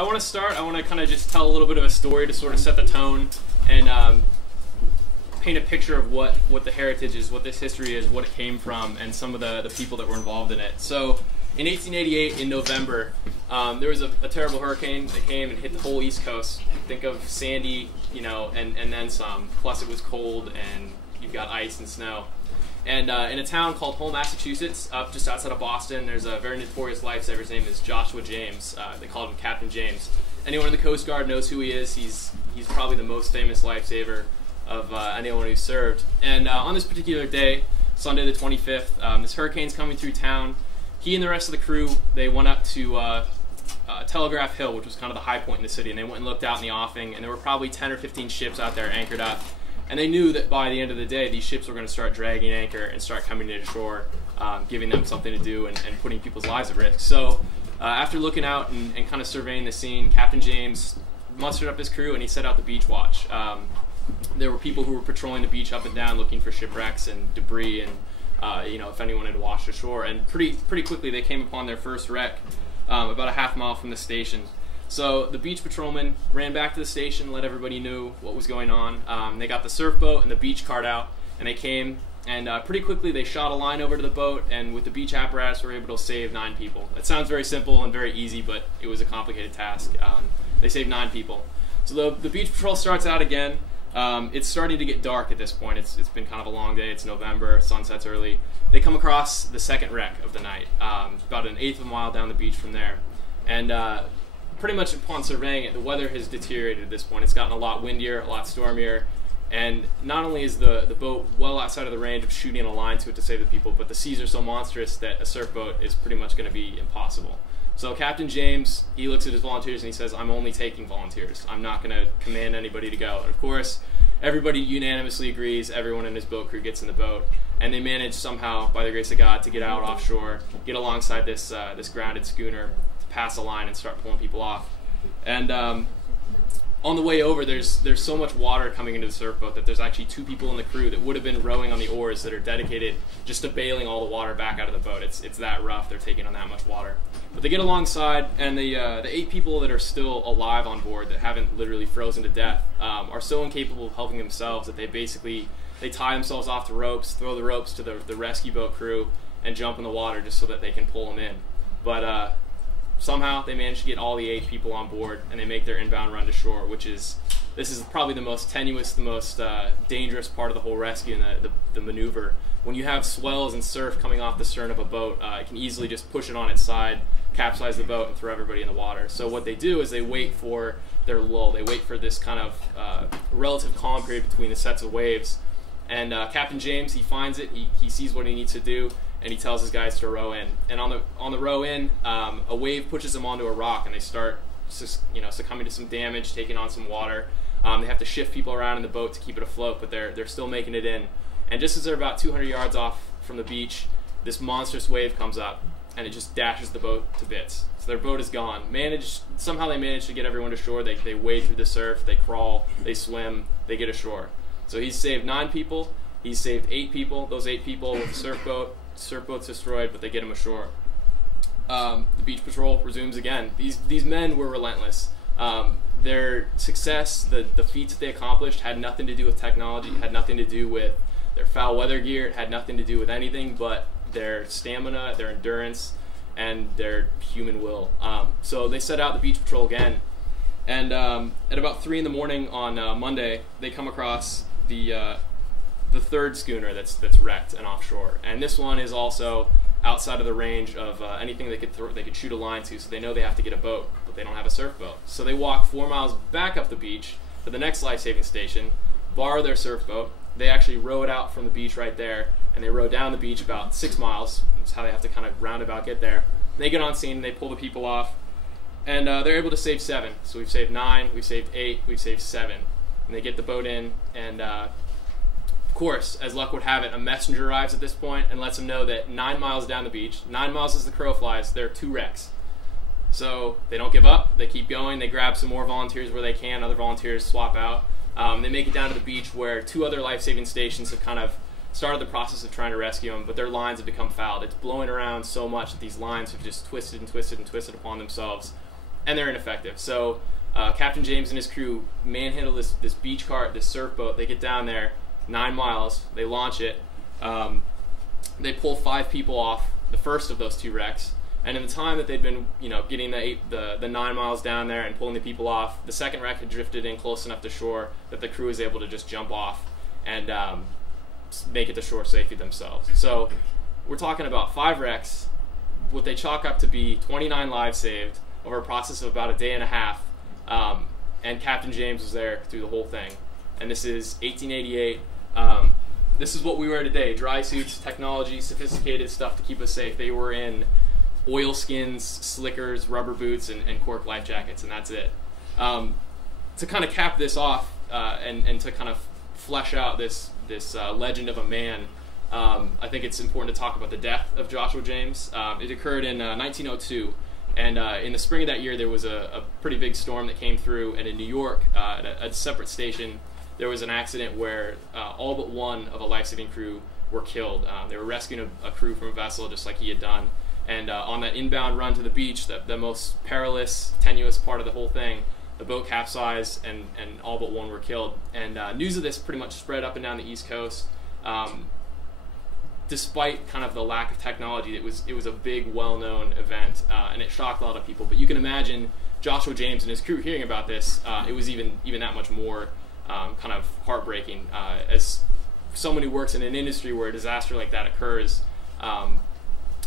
I want to start. I want to kind of just tell a little bit of a story to sort of set the tone and paint a picture of what the heritage is, what this history is, what it came from, and some of the people that were involved in it. So in 1888, in November, there was a terrible hurricane that came and hit the whole East Coast. Think of Sandy, you know, and then some. Plus it was cold and you've got ice and snow. And in a town called Hull, Massachusetts, up just outside of Boston, there's a very notorious lifesaver. His name is Joshua James. They called him Captain James. Anyone in the Coast Guard knows who he is. He's probably the most famous lifesaver of anyone who served. And on this particular day, Sunday the 25th, this hurricane's coming through town. He and the rest of the crew, they went up to Telegraph Hill, which was kind of the high point in the city, and they went and looked out in the offing, and there were probably 10 or 15 ships out there anchored up. And they knew that by the end of the day, these ships were going to start dragging anchor and start coming to shore, giving them something to do and putting people's lives at risk. So after looking out and kind of surveying the scene, Captain James mustered up his crew and he set out the beach watch. There were people who were patrolling the beach up and down looking for shipwrecks and debris and you know, if anyone had washed ashore. And pretty quickly they came upon their first wreck about a half mile from the station. So the beach patrolmen ran back to the station, let everybody know what was going on. They got the surf boat and the beach cart out, and they came, and pretty quickly they shot a line over to the boat, and with the beach apparatus were able to save 9 people. It sounds very simple and very easy, but it was a complicated task. They saved 9 people. So the beach patrol starts out again. It's starting to get dark at this point. It's been kind of a long day. It's November, sunset's early. They come across the second wreck of the night, about an eighth of a mile down the beach from there. And pretty much upon surveying it, the weather has deteriorated at this point. It's gotten a lot windier, a lot stormier, and not only is the boat well outside of the range of shooting a line to it to save the people, but the seas are so monstrous that a surf boat is pretty much going to be impossible. So Captain James, he looks at his volunteers and he says, I'm only taking volunteers. I'm not going to command anybody to go. And of course, everybody unanimously agrees. Everyone in his boat crew gets in the boat, and they manage somehow, by the grace of God, to get out offshore, get alongside this this grounded schooner, pass a line and start pulling people off. And on the way over, there's so much water coming into the surf boat that there's actually 2 people in the crew that would have been rowing on the oars that are dedicated just to bailing all the water back out of the boat. It's that rough. They're taking on that much water. But they get alongside, and the 8 people that are still alive on board that haven't literally frozen to death are so incapable of helping themselves that they tie themselves off the ropes, throw the ropes to the rescue boat crew, and jump in the water just so that they can pull them in. But somehow they manage to get all the 8 people on board, and they make their inbound run to shore, this is probably the most tenuous, the most dangerous part of the whole rescue and the maneuver. When you have swells and surf coming off the stern of a boat, it can easily just push it on its side, capsize the boat, and throw everybody in the water. So what they do is they wait for their lull. They wait for this kind of relative calm period between the sets of waves. And Captain James, he finds it, he sees what he needs to do, and he tells his guys to row in. And on the row in, a wave pushes them onto a rock, and they start succumbing to some damage, taking on some water. They have to shift people around in the boat to keep it afloat, but they're still making it in. And just as they're about 200 yards off from the beach, this monstrous wave comes up, and it just dashes the boat to bits. So their boat is gone. Somehow they manage to get everyone to shore. They wade through the surf, they crawl, they swim, they get ashore. So he's saved 9 people. He's saved 8 people. Those 8 people with the surfboat's destroyed, but they get him ashore. The beach patrol resumes again. These men were relentless. Their success, the feats that they accomplished, had nothing to do with technology, had nothing to do with their foul weather gear, it had nothing to do with anything but their stamina, their endurance, and their human will. So they set out the beach patrol again, and at about 3 in the morning on Monday, they come across the 3rd schooner that's wrecked and offshore. And this one is also outside of the range of anything they could shoot a line to, so they know they have to get a boat, but they don't have a surf boat. So they walk 4 miles back up the beach to the next life-saving station, borrow their surf boat. They actually row it out from the beach right there, and they row down the beach about 6 miles. That's how they have to kind of roundabout get there. They get on scene, and they pull the people off, and they're able to save 7. So we've saved 9, we've saved 8, we've saved 7. And they get the boat in, and of course, as luck would have it, a messenger arrives at this point and lets them know that 9 miles down the beach, 9 miles as the crow flies, there are 2 wrecks. So they don't give up, they keep going, they grab some more volunteers where they can, other volunteers swap out. They make it down to the beach where 2 other life-saving stations have kind of started the process of trying to rescue them, but their lines have become fouled. It's blowing around so much that these lines have just twisted and twisted and twisted upon themselves. and they're ineffective. So Captain James and his crew manhandle this beach cart, this surf boat. They get down there, 9 miles. They launch it. They pull 5 people off the first of those 2 wrecks. And in the time that they'd been, getting the 9 miles down there and pulling the people off, the second wreck had drifted in close enough to shore that the crew was able to just jump off and make it to shore safely themselves. So we're talking about 5 wrecks, what they chalk up to be 29 lives saved over a process of about a day and a half. And Captain James was there through the whole thing. And this is 1888. This is what we wear today: dry suits, technology, sophisticated stuff to keep us safe. They were in oilskins, slickers, rubber boots, and cork life jackets, and that's it. To kind of cap this off and to kind of flesh out this legend of a man, I think it's important to talk about the death of Joshua James. It occurred in 1902, and in the spring of that year there was a pretty big storm that came through, and in New York, at a separate station, there was an accident where all but one of a life-saving crew were killed. They were rescuing a crew from a vessel just like he had done. And on that inbound run to the beach, the most perilous, tenuous part of the whole thing, the boat capsized and all but one were killed. And news of this pretty much spread up and down the East Coast. Despite kind of the lack of technology, it was a big, well-known event, and it shocked a lot of people. But you can imagine Joshua James and his crew hearing about this. It was even that much more kind of heartbreaking. As someone who works in an industry where a disaster like that occurs,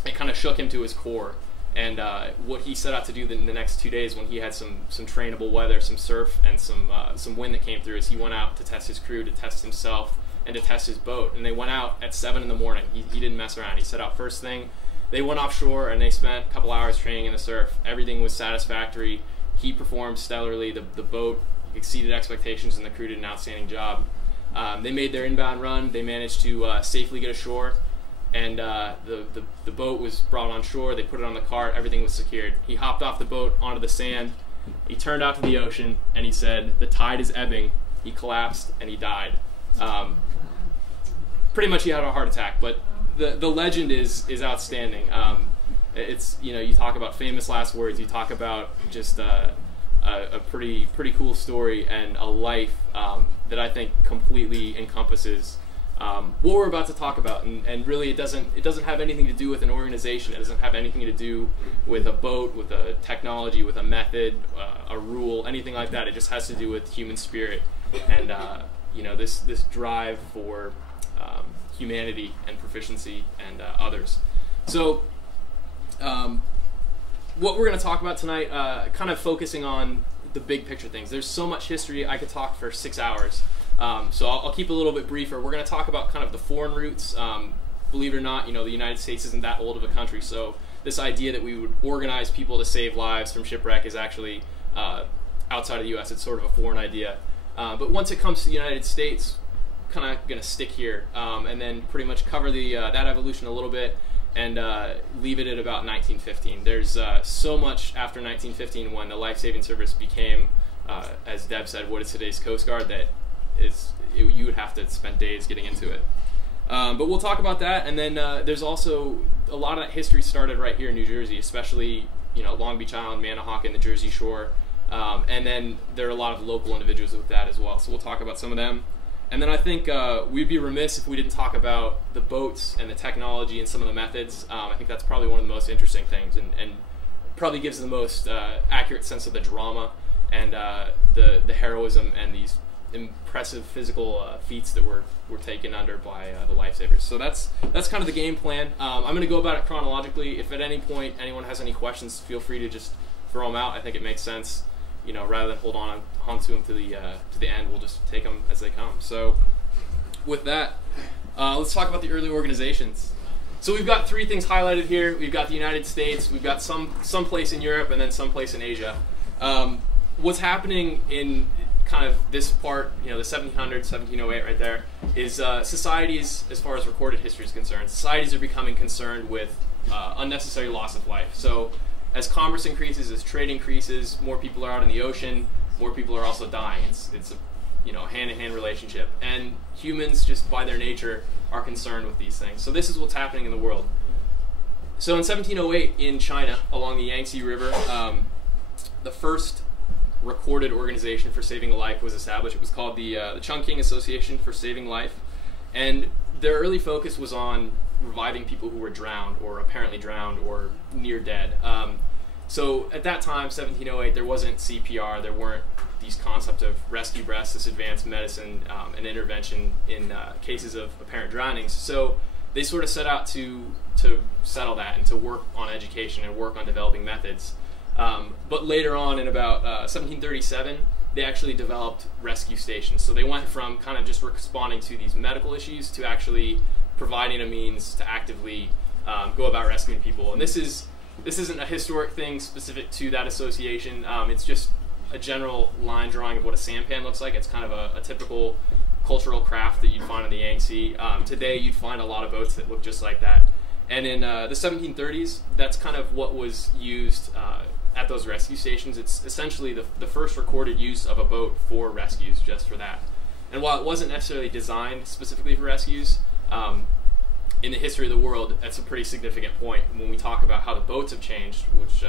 it kind of shook him to his core. And what he set out to do in the next 2 days, when he had some trainable weather, some surf, and some wind that came through, is he went out to test his crew, to test himself, and to test his boat. And they went out at 7 in the morning. He didn't mess around. He set out first thing. They went offshore and they spent a couple hours training in the surf. Everything was satisfactory. He performed stellarly. The boat exceeded expectations, and the crew did an outstanding job. They made their inbound run. They managed to safely get ashore. And the boat was brought on shore. They put it on the cart. Everything was secured. He hopped off the boat onto the sand. He turned out to the ocean, and he said, "The tide is ebbing." He collapsed, and he died. Pretty much he had a heart attack, but the legend is outstanding. It's, you talk about famous last words. You talk about just a pretty cool story and a life that I think completely encompasses what we're about to talk about, and really it doesn't have anything to do with an organization. It doesn't have anything to do with a boat, with a technology, with a method, a rule, anything like that. It just has to do with human spirit and this drive for humanity and proficiency and others. So what we're going to talk about tonight, kind of focusing on the big picture things. There's so much history. I could talk for 6 hours. So I'll keep it a little bit briefer. We're going to talk about kind of the foreign roots. Believe it or not, the United States isn't that old of a country, so this idea that we would organize people to save lives from shipwreck is actually outside of the U.S. It's sort of a foreign idea. But once it comes to the United States, kind of going to stick here, and then pretty much cover that evolution a little bit, and leave it at about 1915. There's so much after 1915 when the life-saving service became, as Deb said, what is today's Coast Guard, that you would have to spend days getting into it. But we'll talk about that, and then there's also a lot of that history started right here in New Jersey, especially Long Beach Island, Manahawkin, the Jersey Shore, and then there are a lot of local individuals with that as well. So we'll talk about some of them. And then I think we'd be remiss if we didn't talk about the boats and the technology and some of the methods. I think that's probably one of the most interesting things, and probably gives the most accurate sense of the drama and the heroism and these impressive physical feats that were taken under by the lifesavers. So that's kind of the game plan. I'm going to go about it chronologically. If at any point anyone has any questions, feel free to just throw them out. I think it makes sense. Rather than hold on to them to the end, we'll just take them as they come. So, with that, let's talk about the early organizations. So we've got 3 things highlighted here. We've got the United States, we've got some place in Europe, and then some place in Asia. What's happening in kind of this part, the 1700s, 1708 right there, is societies, as far as recorded history is concerned, societies are becoming concerned with unnecessary loss of life. So as commerce increases, as trade increases, more people are out in the ocean, more people are also dying. It's a hand-in-hand relationship. And humans, just by their nature, are concerned with these things. So this is what's happening in the world. So in 1708 in China, along the Yangtze River, the first recorded organization for saving a life was established. It was called the Chungking Association for Saving Life, and their early focus was on reviving people who were drowned or apparently drowned or near dead. So at that time, 1708, there wasn't CPR, there weren't these concepts of rescue breaths, this advanced medicine and intervention in cases of apparent drownings. So they sort of set out to settle that and to work on education and work on developing methods. But later on, in about 1737, they actually developed rescue stations. So they went from kind of just responding to these medical issues to actually providing a means to actively go about rescuing people. And this isn't a historic thing specific to that association. It's just a general line drawing of what a sampan looks like. It's kind of a typical cultural craft that you'd find in the Yangtze. Today, you'd find a lot of boats that look just like that. And in the 1730s, that's kind of what was used at those rescue stations. It's essentially the first recorded use of a boat for rescues, just for that. And while it wasn't necessarily designed specifically for rescues, in the history of the world, that's a pretty significant point when we talk about how the boats have changed, which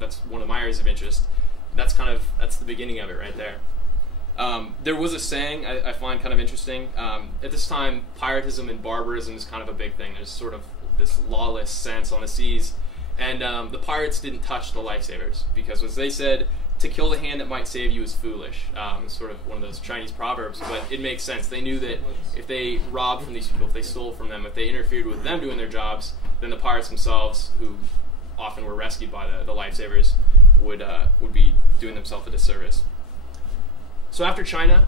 that's one of my areas of interest. That's the beginning of it right there. There was a saying I find kind of interesting. At this time, piratism and barbarism is kind of a big thing. There's sort of this lawless sense on the seas, and the pirates didn't touch the lifesavers because, as they said, to kill the hand that might save you is foolish. It's sort of one of those Chinese proverbs, but it makes sense. They knew that if they robbed from these people, if they stole from them, if they interfered with them doing their jobs, then the pirates themselves, who often were rescued by the lifesavers, would be doing themselves a disservice. So after China,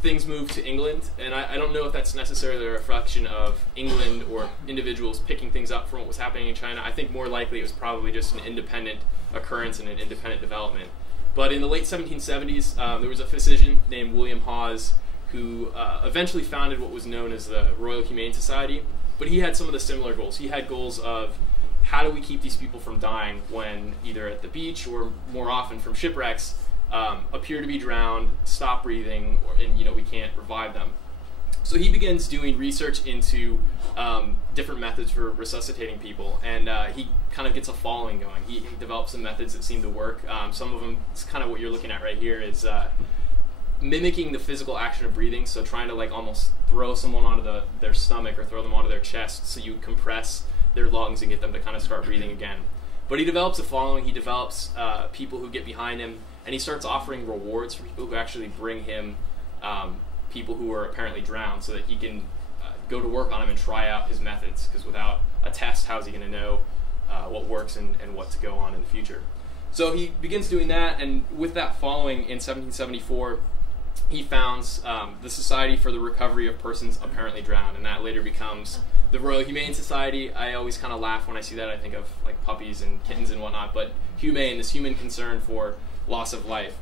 things moved to England, and I don't know if that's necessarily a reflection of England or individuals picking things up from what was happening in China. I think more likely it was probably just an independent occurrence and an independent development. But in the late 1770s, there was a physician named William Hawes who eventually founded what was known as the Royal Humane Society, but he had some of the similar goals. He had goals of how do we keep these people from dying when either at the beach or more often from shipwrecks appear to be drowned, stop breathing, and we can't revive them. So he begins doing research into different methods for resuscitating people, and he kind of gets a following going. He develops some methods that seem to work. Some of them, it's kind of what you're looking at right here, is mimicking the physical action of breathing, so trying to almost throw someone onto their stomach or throw them onto their chest, so you compress their lungs and get them to kind of start breathing again. But he develops a following, he develops people who get behind him, and he starts offering rewards for people who actually bring him people who are apparently drowned, so that he can go to work on them and try out his methods, because without a test, how's he going to know what works and what to go on in the future? So he begins doing that, and with that following, in 1774, he founds the Society for the Recovery of Persons Apparently Drowned, and that later becomes the Royal Humane Society. I always kind of laugh when I see that. I think of puppies and kittens and whatnot, but humane, this human concern for loss of life.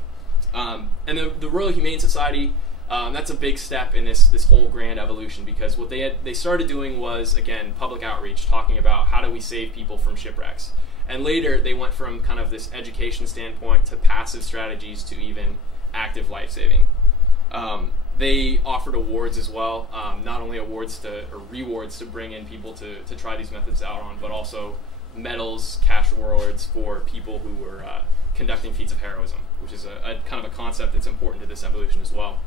And the Royal Humane Society, that's a big step in this whole grand evolution, because what they started doing was, again, public outreach, talking about how do we save people from shipwrecks. And later they went from kind of this education standpoint to passive strategies to even active life-saving. They offered awards as well, not only rewards to bring in people to try these methods out on, but also medals, cash rewards for people who were conducting feats of heroism, which is a kind of a concept that's important to this evolution as well.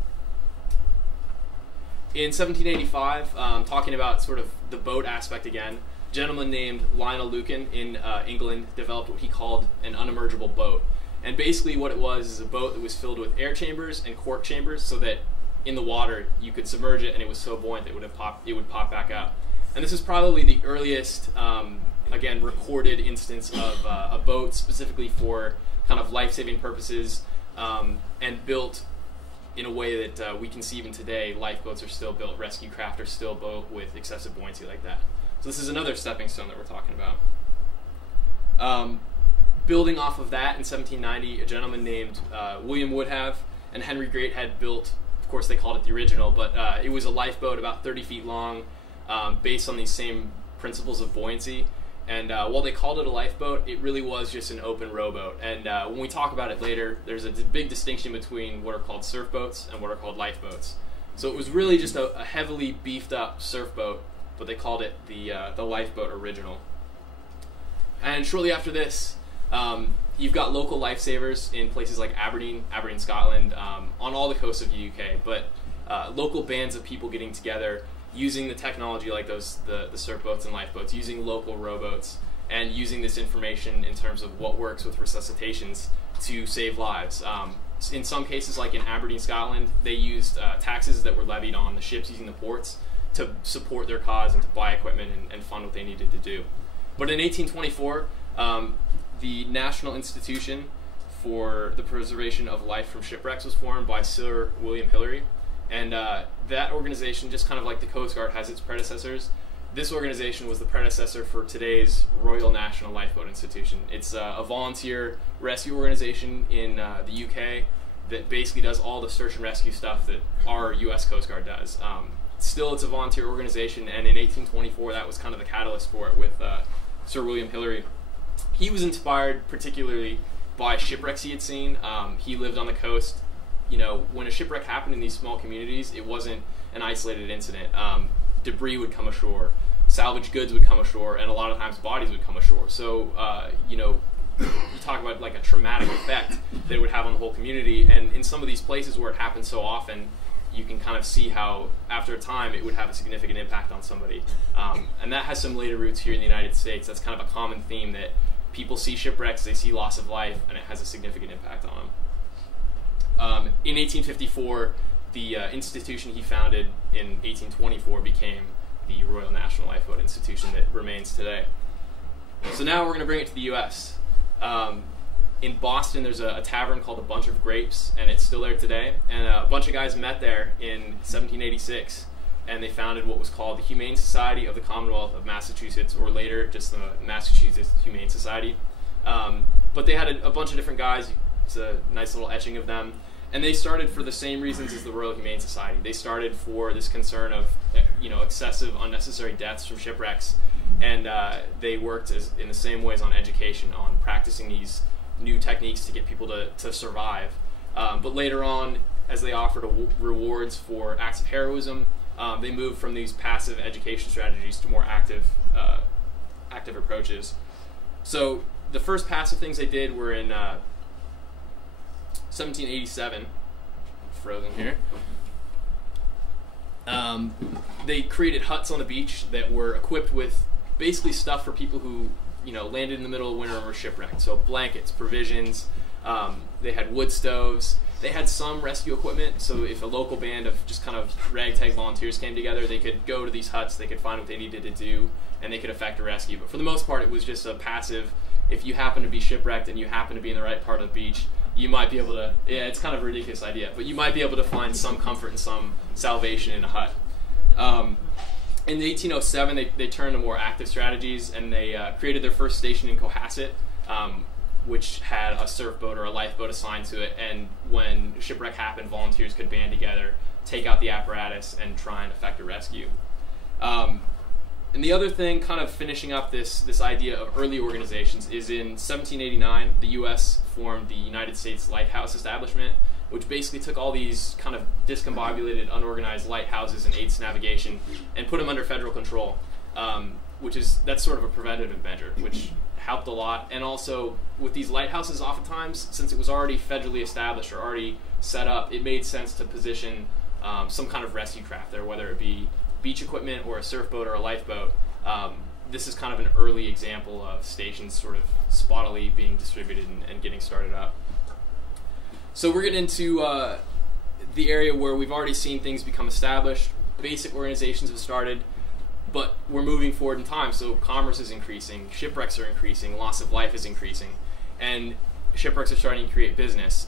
In 1785, talking about sort of the boat aspect again, a gentleman named Lionel Lucan in England developed what he called an unemergible boat. And basically what it was is a boat that was filled with air chambers and cork chambers, so that in the water you could submerge it and it was so buoyant that it would pop back up. And this is probably the earliest, again, recorded instance of a boat specifically for kind of life-saving purposes, and built in a way that we can see even today. Lifeboats are still built, rescue craft are still built with excessive buoyancy like that. So this is another stepping stone that we're talking about. Building off of that, in 1790, a gentleman named William Woodhave and Henry Great had built, of course they called it the original, but it was a lifeboat about 30 feet long, based on these same principles of buoyancy. And while they called it a lifeboat, it really was just an open rowboat. And when we talk about it later, there's a big distinction between what are called surf boats and what are called lifeboats. So it was really just a heavily beefed up surf boat, but they called it the lifeboat original. And shortly after this, You've got local lifesavers in places like Aberdeen, Scotland, on all the coasts of the UK, but local bands of people getting together, using the technology like the surf boats and lifeboats, using local rowboats, and using this information in terms of what works with resuscitations to save lives. In some cases, like in Aberdeen, Scotland, they used taxes that were levied on the ships using the ports to support their cause and to buy equipment and fund what they needed to do. But in 1824, the National Institution for the Preservation of Life from Shipwrecks was formed by Sir William Hillary. And that organization, just kind of like the Coast Guard has its predecessors, this organization was the predecessor for today's Royal National Lifeboat Institution. It's a volunteer rescue organization in the UK that basically does all the search and rescue stuff that our US Coast Guard does. Still, it's a volunteer organization, and in 1824, that was kind of the catalyst for it with Sir William Hillary. He was inspired particularly by shipwrecks he had seen. He lived on the coast. You know, when a shipwreck happened in these small communities, it wasn't an isolated incident. Debris would come ashore, salvaged goods would come ashore, and a lot of times bodies would come ashore. So, you know, you talk about like a traumatic effect that it would have on the whole community. And in some of these places where it happens so often, you can kind of see how, after a time, it would have a significant impact on somebody. And that has some later roots here in the United States. That's kind of a common theme, that people see shipwrecks, they see loss of life, and it has a significant impact on them. In 1854, the institution he founded in 1824 became the Royal National Lifeboat Institution that remains today. So now we're going to bring it to the U.S. In Boston, there's a tavern called the Bunch of Grapes, and it's still there today. And a bunch of guys met there in 1786, and they founded what was called the Humane Society of the Commonwealth of Massachusetts, or later just the Massachusetts Humane Society. But they had a bunch of different guys. It's a nice little etching of them. And they started for the same reasons as the Royal Humane Society. They started for this concern of, you know, excessive, unnecessary deaths from shipwrecks, and they worked in the same ways on education, on practicing these new techniques to get people to survive. But later on, as they offered rewards for acts of heroism, they moved from these passive education strategies to more active approaches. So the first passive things they did were in 1787, frozen here. They created huts on the beach that were equipped with basically stuff for people who, you know, landed in the middle of winter and were shipwrecked. So blankets, provisions, they had wood stoves, they had some rescue equipment. So if a local band of just kind of ragtag volunteers came together, they could go to these huts, they could find what they needed to do, and they could effect a rescue. But for the most part, it was just a passive, if you happen to be shipwrecked and you happen to be in the right part of the beach, you might be able to, yeah, it's kind of a ridiculous idea, but you might be able to find some comfort and some salvation in a hut. In 1807, they turned to more active strategies, and they created their first station in Cohasset, which had a surf boat or a lifeboat assigned to it, and when a shipwreck happened, volunteers could band together, take out the apparatus, and try and effect a rescue. And the other thing, kind of finishing up this idea of early organizations, is in 1789, the U.S. formed the United States Lighthouse Establishment, which basically took all these kind of discombobulated, unorganized lighthouses and aids to navigation and put them under federal control, that's sort of a preventative measure, which helped a lot. And also, with these lighthouses, oftentimes, since it was already federally established or already set up, it made sense to position some kind of rescue craft there, whether it be beach equipment or a surf boat or a lifeboat. This is kind of an early example of stations sort of spottily being distributed and getting started up. So we're getting into the area where we've already seen things become established, basic organizations have started, but we're moving forward in time, so commerce is increasing, shipwrecks are increasing, loss of life is increasing, and shipwrecks are starting to create business.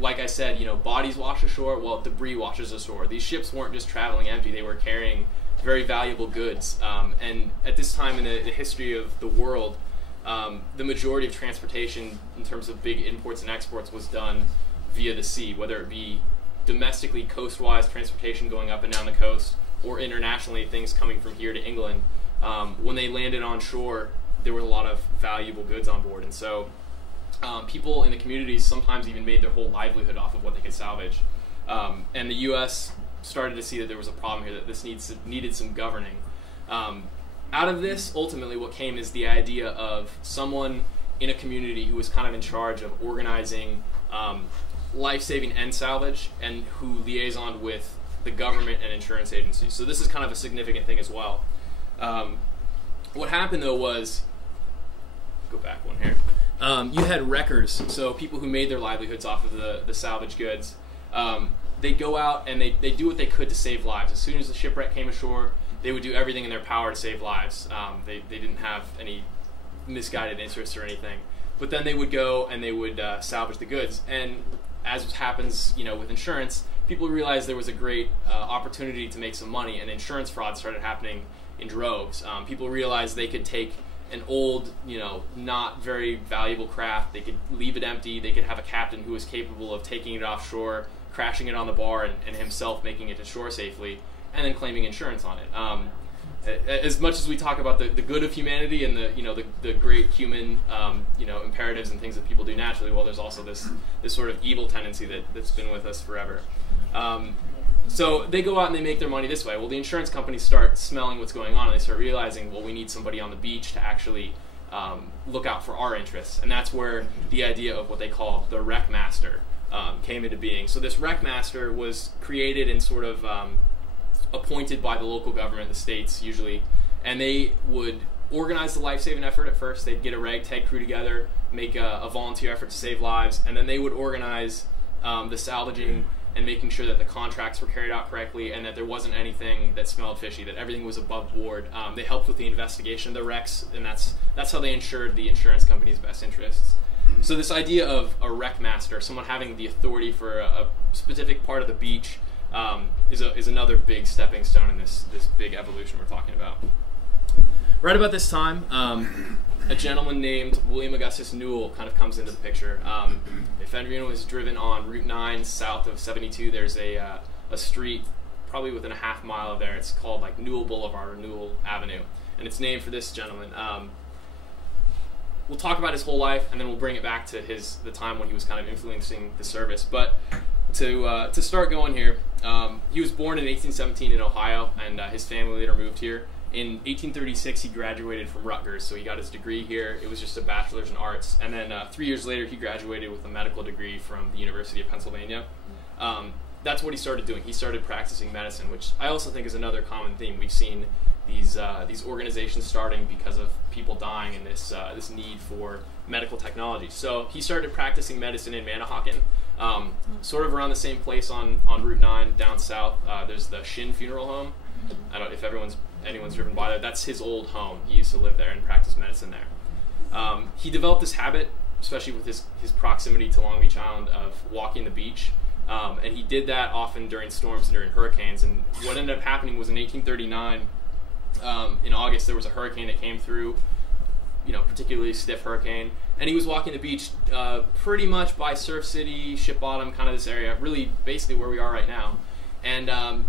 Like I said, you know, bodies wash ashore, well, debris washes ashore. These ships weren't just traveling empty, they were carrying very valuable goods. And at this time in the history of the world, the majority of transportation in terms of big imports and exports was done via the sea, whether it be domestically coastwise transportation going up and down the coast, or internationally things coming from here to England. When they landed on shore, there were a lot of valuable goods on board, and so people in the communities sometimes even made their whole livelihood off of what they could salvage. And the U.S. started to see that there was a problem here, that this needed some governing. Out of this, ultimately, what came is the idea of someone in a community who was kind of in charge of organizing life-saving and salvage, and who liaisoned with the government and insurance agencies. So this is kind of a significant thing as well. What happened though was, go back one here, you had wreckers, so people who made their livelihoods off of the salvage goods. They'd go out and they do what they could to save lives. As soon as the shipwreck came ashore, they would do everything in their power to save lives. They didn't have any misguided interests or anything. But then they would go and they would salvage the goods. And as happens, with insurance, people realized there was a great opportunity to make some money, and insurance fraud started happening in droves. People realized they could take an old, not very valuable craft, they could leave it empty, they could have a captain who was capable of taking it offshore, crashing it on the bar, and himself making it to shore safely, and then claiming insurance on it. As much as we talk about the good of humanity and the great human imperatives and things that people do naturally, well, there's also this sort of evil tendency that's been with us forever. So they go out and they make their money this way. Well, the insurance companies start smelling what's going on, and they start realizing, well, we need somebody on the beach to actually look out for our interests. And that's where the idea of what they call the wreck master came into being. So this wreck master was created and sort of appointed by the local government, the states usually, and they would organize the life-saving effort at first. They'd get a ragtag crew together, make a volunteer effort to save lives, and then they would organize the salvaging and making sure that the contracts were carried out correctly and that there wasn't anything that smelled fishy, that everything was above board. They helped with the investigation of the wrecks, and that's how they ensured the insurance company's best interests. So this idea of a wreck master, someone having the authority for a specific part of the beach, is another big stepping stone in this big evolution we're talking about. Right about this time, a gentleman named William Augustus Newell kind of comes into the picture. If anyone was driven on Route 9 south of 72, there's a street probably within a half mile of there. It's called like Newell Boulevard or Newell Avenue, and it's named for this gentleman. We'll talk about his whole life, and then we'll bring it back to the time when he was kind of influencing the service. But to start going here, he was born in 1817 in Ohio, and his family later moved here. In 1836, he graduated from Rutgers, so he got his degree here. It was just a bachelor's in arts. And then 3 years later, he graduated with a medical degree from the University of Pennsylvania. That's what he started doing. He started practicing medicine, which I also think is another common theme. We've seen these organizations starting because of people dying and this need for medical technology. So he started practicing medicine in Manahawkin, sort of around the same place on Route 9 down south. There's the Shin Funeral Home. I don't know if anyone's driven by there. That's his old home. He used to live there and practice medicine there. He developed this habit, especially with his proximity to Long Beach Island, of walking the beach. And he did that often during storms and during hurricanes. And what ended up happening was in 1839, in August, there was a hurricane that came through, particularly stiff hurricane. And he was walking the beach pretty much by Surf City, Ship Bottom, kind of this area, really basically where we are right now. And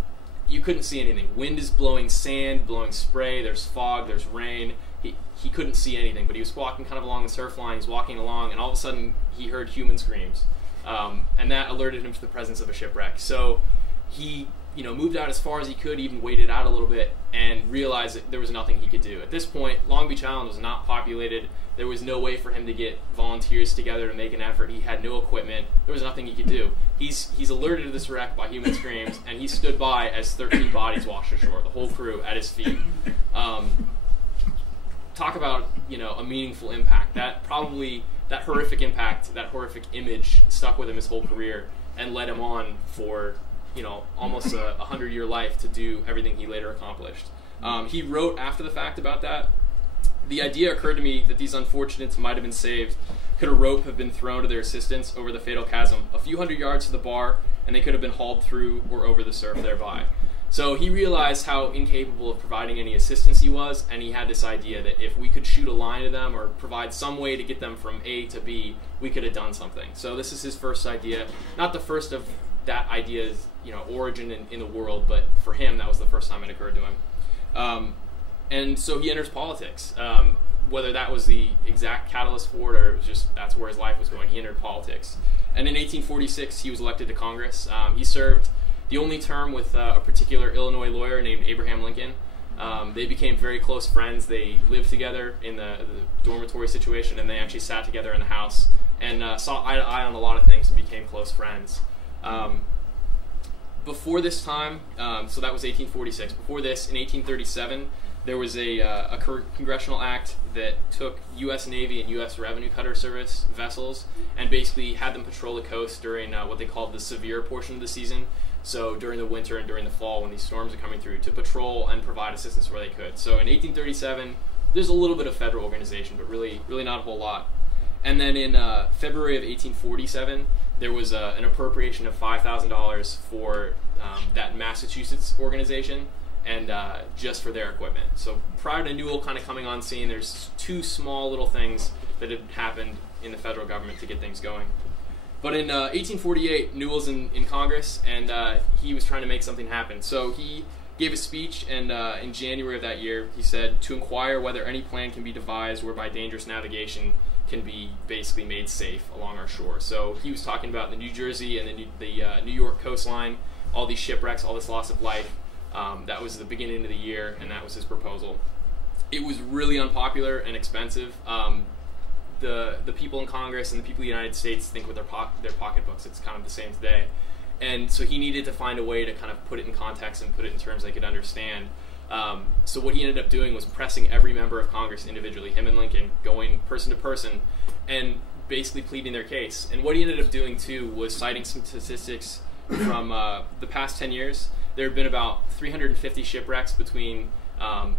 you couldn't see anything. Wind is blowing sand, blowing spray, there's fog, there's rain. He couldn't see anything, but he was walking kind of along the surf line. He's walking along, and all of a sudden he heard human screams. And that alerted him to the presence of a shipwreck. So he moved out as far as he could, even waited out a little bit, and realized that there was nothing he could do. At this point, Long Beach Island was not populated. There was no way for him to get volunteers together to make an effort. He had no equipment. There was nothing he could do. He's alerted to this wreck by human screams, and he stood by as 13 bodies washed ashore, the whole crew at his feet. Talk about a meaningful impact. That horrific impact, that horrific image stuck with him his whole career and led him on for almost a 100-year life to do everything he later accomplished. He wrote after the fact about that. The idea occurred to me that these unfortunates might have been saved could a rope have been thrown to their assistance over the fatal chasm a few hundred yards to the bar, and they could have been hauled through or over the surf thereby. So he realized how incapable of providing any assistance he was, and he had this idea that if we could shoot a line to them or provide some way to get them from A to B, we could have done something. So this is his first idea, not the first of that idea's origin in the world, but for him that was the first time it occurred to him. And so he enters politics. Whether that was the exact catalyst for it or it was just that's where his life was going, he entered politics. And in 1846 he was elected to Congress. He served the only term with a particular Illinois lawyer named Abraham Lincoln. They became very close friends. They lived together in the dormitory situation, and they actually sat together in the house and saw eye to eye on a lot of things and became close friends. Before this time, so that was 1846. Before this, in 1837, there was a congressional act that took U.S. Navy and U.S. Revenue Cutter Service vessels and basically had them patrol the coast during what they called the severe portion of the season. So during the winter and during the fall when these storms are coming through, to patrol and provide assistance where they could. So in 1837, there's a little bit of federal organization, but really not a whole lot. And then in February of 1847, there was an appropriation of $5,000 for that Massachusetts organization, and just for their equipment. So prior to Newell kind of coming on scene, there's two small little things that had happened in the federal government to get things going. But in 1848, Newell's in Congress, and he was trying to make something happen. So he gave a speech, and in January of that year, he said, to inquire whether any plan can be devised whereby dangerous navigation can be basically made safe along our shore. So he was talking about the New Jersey and the New York coastline, all these shipwrecks, all this loss of life. That was the beginning of the year, and that was his proposal. It was really unpopular and expensive. The people in Congress and the people in the United States think with their pocketbooks. It's kind of the same today. And so he needed to find a way to kind of put it in context and put it in terms they could understand. So what he ended up doing was pressing every member of Congress individually, him and Lincoln, going person to person, and basically pleading their case. And what he ended up doing, too, was citing some statistics from the past 10 years. There have been about 350 shipwrecks between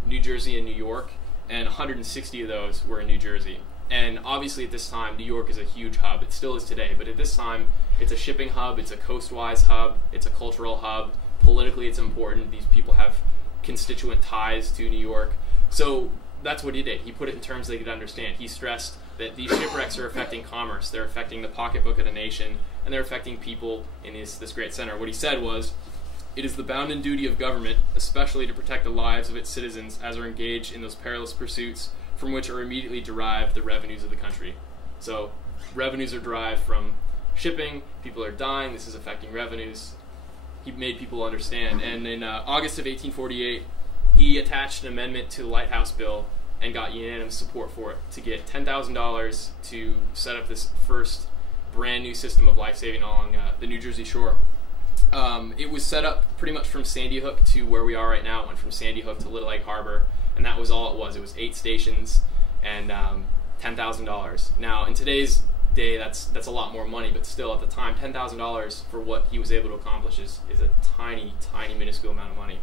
New Jersey and New York, and 160 of those were in New Jersey. And obviously at this time, New York is a huge hub. It still is today, but at this time, it's a shipping hub, it's a coastwise hub, it's a cultural hub. Politically, it's important. These people have constituent ties to New York. So that's what he did. He put it in terms they could understand. He stressed that these shipwrecks are affecting commerce, they're affecting the pocketbook of the nation, and they're affecting people in this great center. What he said was, it is the bounden duty of government, especially to protect the lives of its citizens as are engaged in those perilous pursuits from which are immediately derived the revenues of the country. So revenues are derived from shipping, people are dying, this is affecting revenues. He made people understand. And in August of 1848, he attached an amendment to the Lighthouse Bill and got unanimous support for it to get $10,000 to set up this first brand new system of life-saving along the New Jersey shore. It was set up pretty much from Sandy Hook to where we are right now. It went from Sandy Hook to Little Egg Harbor, and that was all it was. It was 8 stations and $10,000. Now, in today's day, that's a lot more money, but still, at the time, $10,000 for what he was able to accomplish is a tiny, tiny, minuscule amount of money.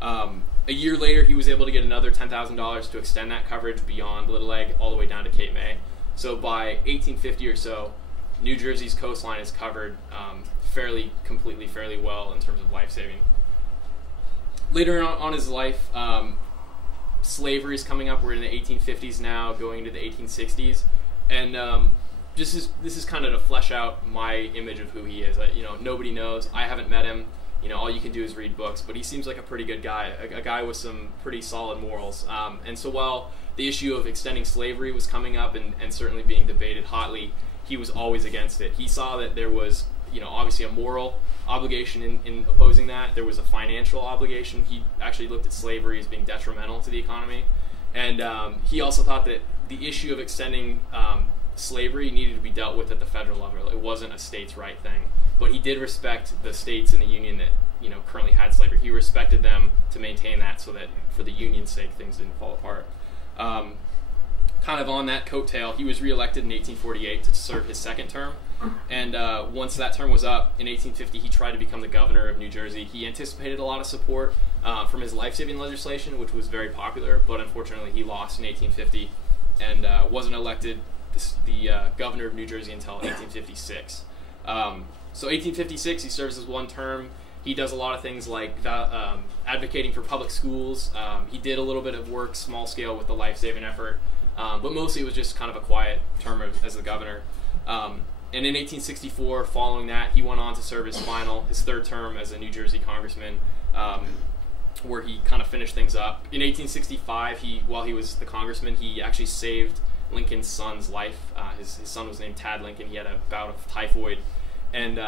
A year later, he was able to get another $10,000 to extend that coverage beyond Little Egg all the way down to Cape May. So by 1850 or so, New Jersey's coastline is covered fairly well in terms of life-saving. Later on his life, slavery is coming up. We're in the 1850s now, going into the 1860s, and this is kind of to flesh out my image of who he is. Nobody knows. I haven't met him. All you can do is read books, but he seems like a pretty good guy, a guy with some pretty solid morals. And so while the issue of extending slavery was coming up and certainly being debated hotly, he was always against it. He saw that there was, obviously a moral obligation in opposing that. There was a financial obligation. He actually looked at slavery as being detrimental to the economy. And he also thought that the issue of extending slavery needed to be dealt with at the federal level. It wasn't a states' right thing. But he did respect the states in the Union that currently had slavery. He respected them to maintain that so that for the Union's sake things didn't fall apart. Kind of on that coattail, he was reelected in 1848 to serve his second term. And once that term was up, in 1850, he tried to become the governor of New Jersey. He anticipated a lot of support from his life-saving legislation, which was very popular, but unfortunately he lost in 1850 and wasn't elected the governor of New Jersey until 1856. So 1856, he serves his one term. He does a lot of things like advocating for public schools. He did a little bit of work, small scale, with the life-saving effort, but mostly it was just kind of a quiet term as the governor. And in 1864, following that, he went on to serve his third term as a New Jersey congressman, where he kind of finished things up. In 1865, while he was the congressman, he actually saved Lincoln's son's life. His son was named Tad Lincoln. He had a bout of typhoid, and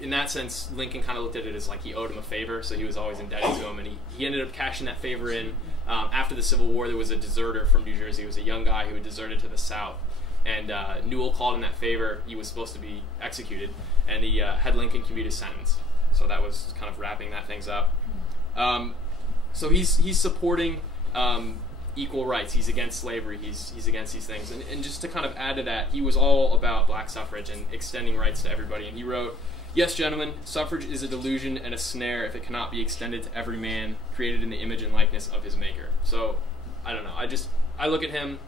in that sense, Lincoln kind of looked at it as like he owed him a favor, so he was always indebted to him, and he ended up cashing that favor in. After the Civil War, there was a deserter from New Jersey. He was a young guy who had deserted to the South, and Newell called him that favor. He was supposed to be executed, and he had Lincoln commute his sentence. So that was kind of wrapping that things up. So he's supporting equal rights. He's against slavery. He's against these things. And just to kind of add to that, he was all about black suffrage and extending rights to everybody. And he wrote, "Yes, gentlemen, suffrage is a delusion and a snare if it cannot be extended to every man created in the image and likeness of his maker." So, I don't know. I look at him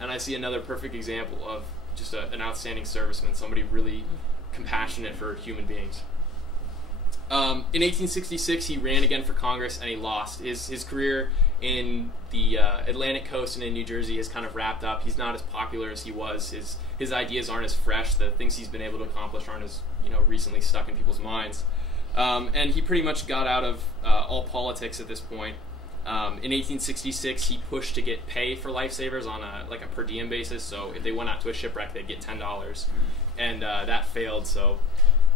and I see another perfect example of just an outstanding serviceman, somebody really compassionate for human beings. In 1866, he ran again for Congress and he lost. His career in the Atlantic coast and in New Jersey has kind of wrapped up. He's not as popular as he was. His ideas aren't as fresh. The things he's been able to accomplish aren't as recently stuck in people's minds. And he pretty much got out of all politics at this point. In 1866, he pushed to get pay for lifesavers on a per diem basis. So if they went out to a shipwreck, they'd get $10, and that failed. So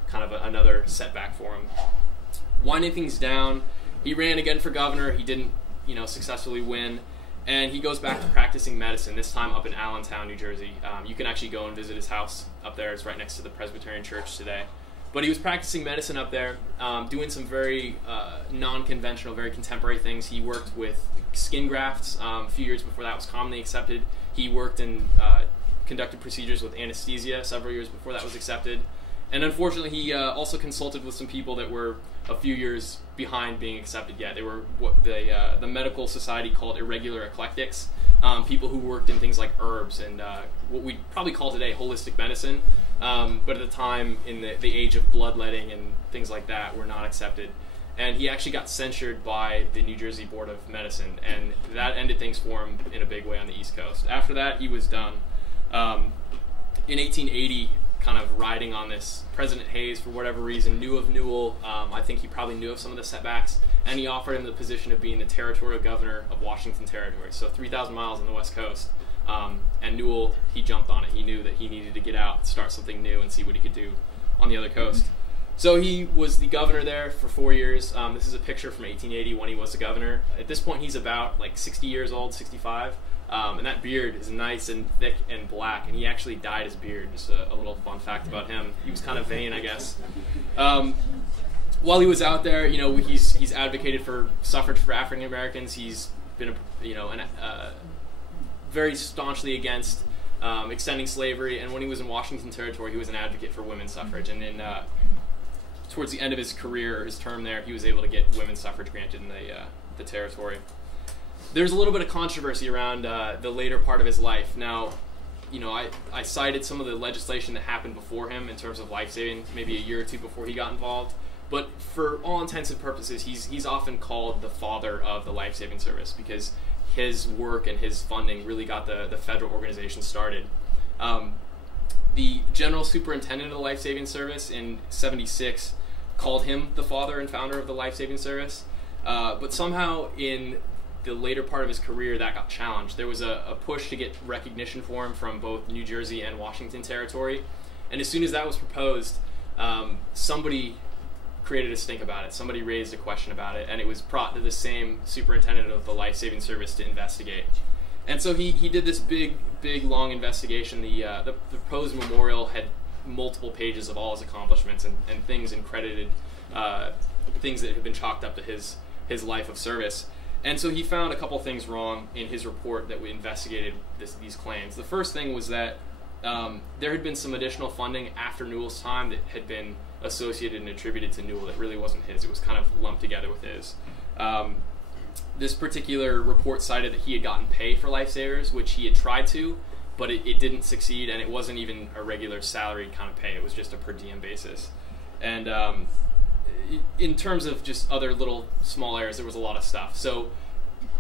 kind of another setback for him. Winding things down, he ran again for governor. He didn't, successfully win, and he goes back to practicing medicine. This time up in Allentown, New Jersey. You can actually go and visit his house up there. It's right next to the Presbyterian Church today. But he was practicing medicine up there, doing some very non-conventional, very contemporary things. He worked with skin grafts a few years before that was commonly accepted. He worked and conducted procedures with anesthesia several years before that was accepted. And unfortunately, he also consulted with some people that were a few years behind being accepted yet. They were what the medical society called irregular eclectics, people who worked in things like herbs and what we'd probably call today holistic medicine. But at the time, in the age of bloodletting and things like that, were not accepted. And he actually got censured by the New Jersey Board of Medicine, and that ended things for him in a big way on the East Coast. After that, he was done. In 1880, kind of riding on this, President Hayes, for whatever reason, knew of Newell. I think he probably knew of some of the setbacks, and he offered him the position of being the territorial governor of Washington Territory, so 3,000 miles on the West Coast. And Newell, he jumped on it. He knew that he needed to get out, start something new, and see what he could do on the other coast. So he was the governor there for 4 years. This is a picture from 1880 when he was the governor. At this point, he's about 60 years old, 65. And that beard is nice and thick and black, and he actually dyed his beard. Just a little fun fact about him. He was kind of vain, I guess. While he was out there, he's advocated for suffrage for African Americans. He's been very staunchly against extending slavery, and when he was in Washington Territory, he was an advocate for women's suffrage. And towards the end of his career, his term there, he was able to get women's suffrage granted in the territory. There's a little bit of controversy around the later part of his life. Now, I cited some of the legislation that happened before him in terms of life-saving, maybe a year or two before he got involved. But for all intents and purposes, he's often called the father of the life-saving service because his work and his funding really got the federal organization started. The general superintendent of the life-saving service in '76 called him the father and founder of the life-saving service. But somehow in the later part of his career, that got challenged. There was a push to get recognition for him from both New Jersey and Washington Territory. And as soon as that was proposed, somebody created a stink about it. Somebody raised a question about it, and it was brought to the same superintendent of the life-saving service to investigate. And so he did this big, long investigation. The proposed memorial had multiple pages of all his accomplishments and things and credited things that had been chalked up to his life of service. And so he found a couple things wrong in his report that we investigated these claims. The first thing was that there had been some additional funding after Newell's time that had been associated and attributed to Newell that really wasn't his. It was kind of lumped together with his. This particular report cited that he had gotten pay for lifesavers, which he had tried to, but it didn't succeed, and it wasn't even a regular salaried kind of pay. It was just a per diem basis. And in terms of just other little small errors, there was a lot of stuff. So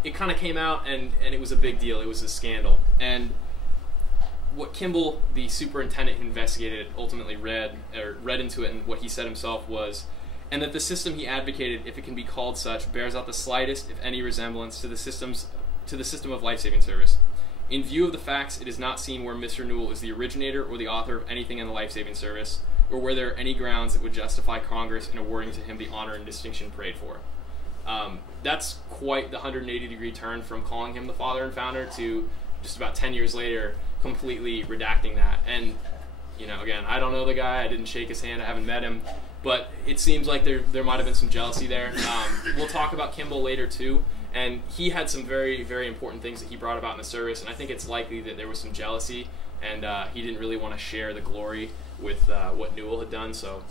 it kind of came out, and it was a big deal. It was a scandal. And what Kimball, the superintendent who investigated it, ultimately read into it, and what he said himself was, and that the system he advocated, if it can be called such, bears out the slightest, if any, resemblance to the system of life-saving service. In view of the facts, it is not seen where Mr. Newell is the originator or the author of anything in the life-saving service, or were there any grounds that would justify Congress in awarding to him the honor and distinction prayed for? That's quite the 180-degree turn from calling him the father and founder to just about 10 years later completely redacting that. And, you know, again, I don't know the guy. I didn't shake his hand. I haven't met him. But it seems like there might have been some jealousy there. We'll talk about Kimball later, too. And he had some very, very important things that he brought about in the service. And I think it's likely that there was some jealousy. And he didn't really want to share the glory with what Newell had done. So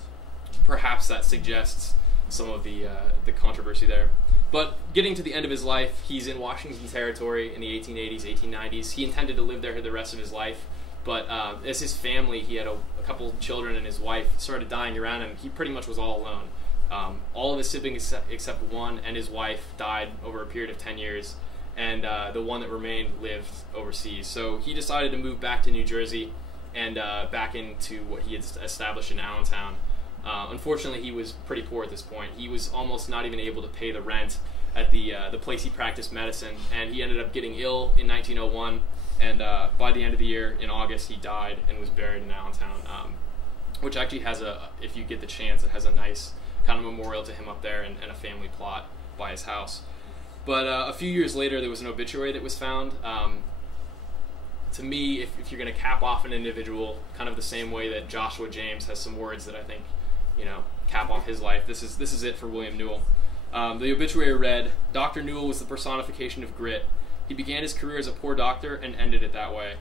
perhaps that suggests some of the controversy there. But getting to the end of his life, he's in Washington Territory in the 1880s, 1890s. He intended to live there the rest of his life, but as his family, he had a couple children and his wife started dying around him. He pretty much was all alone. All of his siblings except one and his wife died over a period of 10 years, and the one that remained lived overseas. So he decided to move back to New Jersey and back into what he had established in Allentown. Unfortunately, he was pretty poor at this point. He was almost not even able to pay the rent at the place he practiced medicine, and he ended up getting ill in 1901, and by the end of the year, in August, he died and was buried in Allentown, which actually has if you get the chance, it has a nice kind of memorial to him up there and a family plot by his house. But a few years later, there was an obituary that was found. To me, if you're going to cap off an individual, kind of the same way that Joshua James has some words that I think, you know, cap off his life, this is it for William Newell. The obituary read, "Dr. Newell was the personification of grit. He began his career as a poor doctor and ended it that way.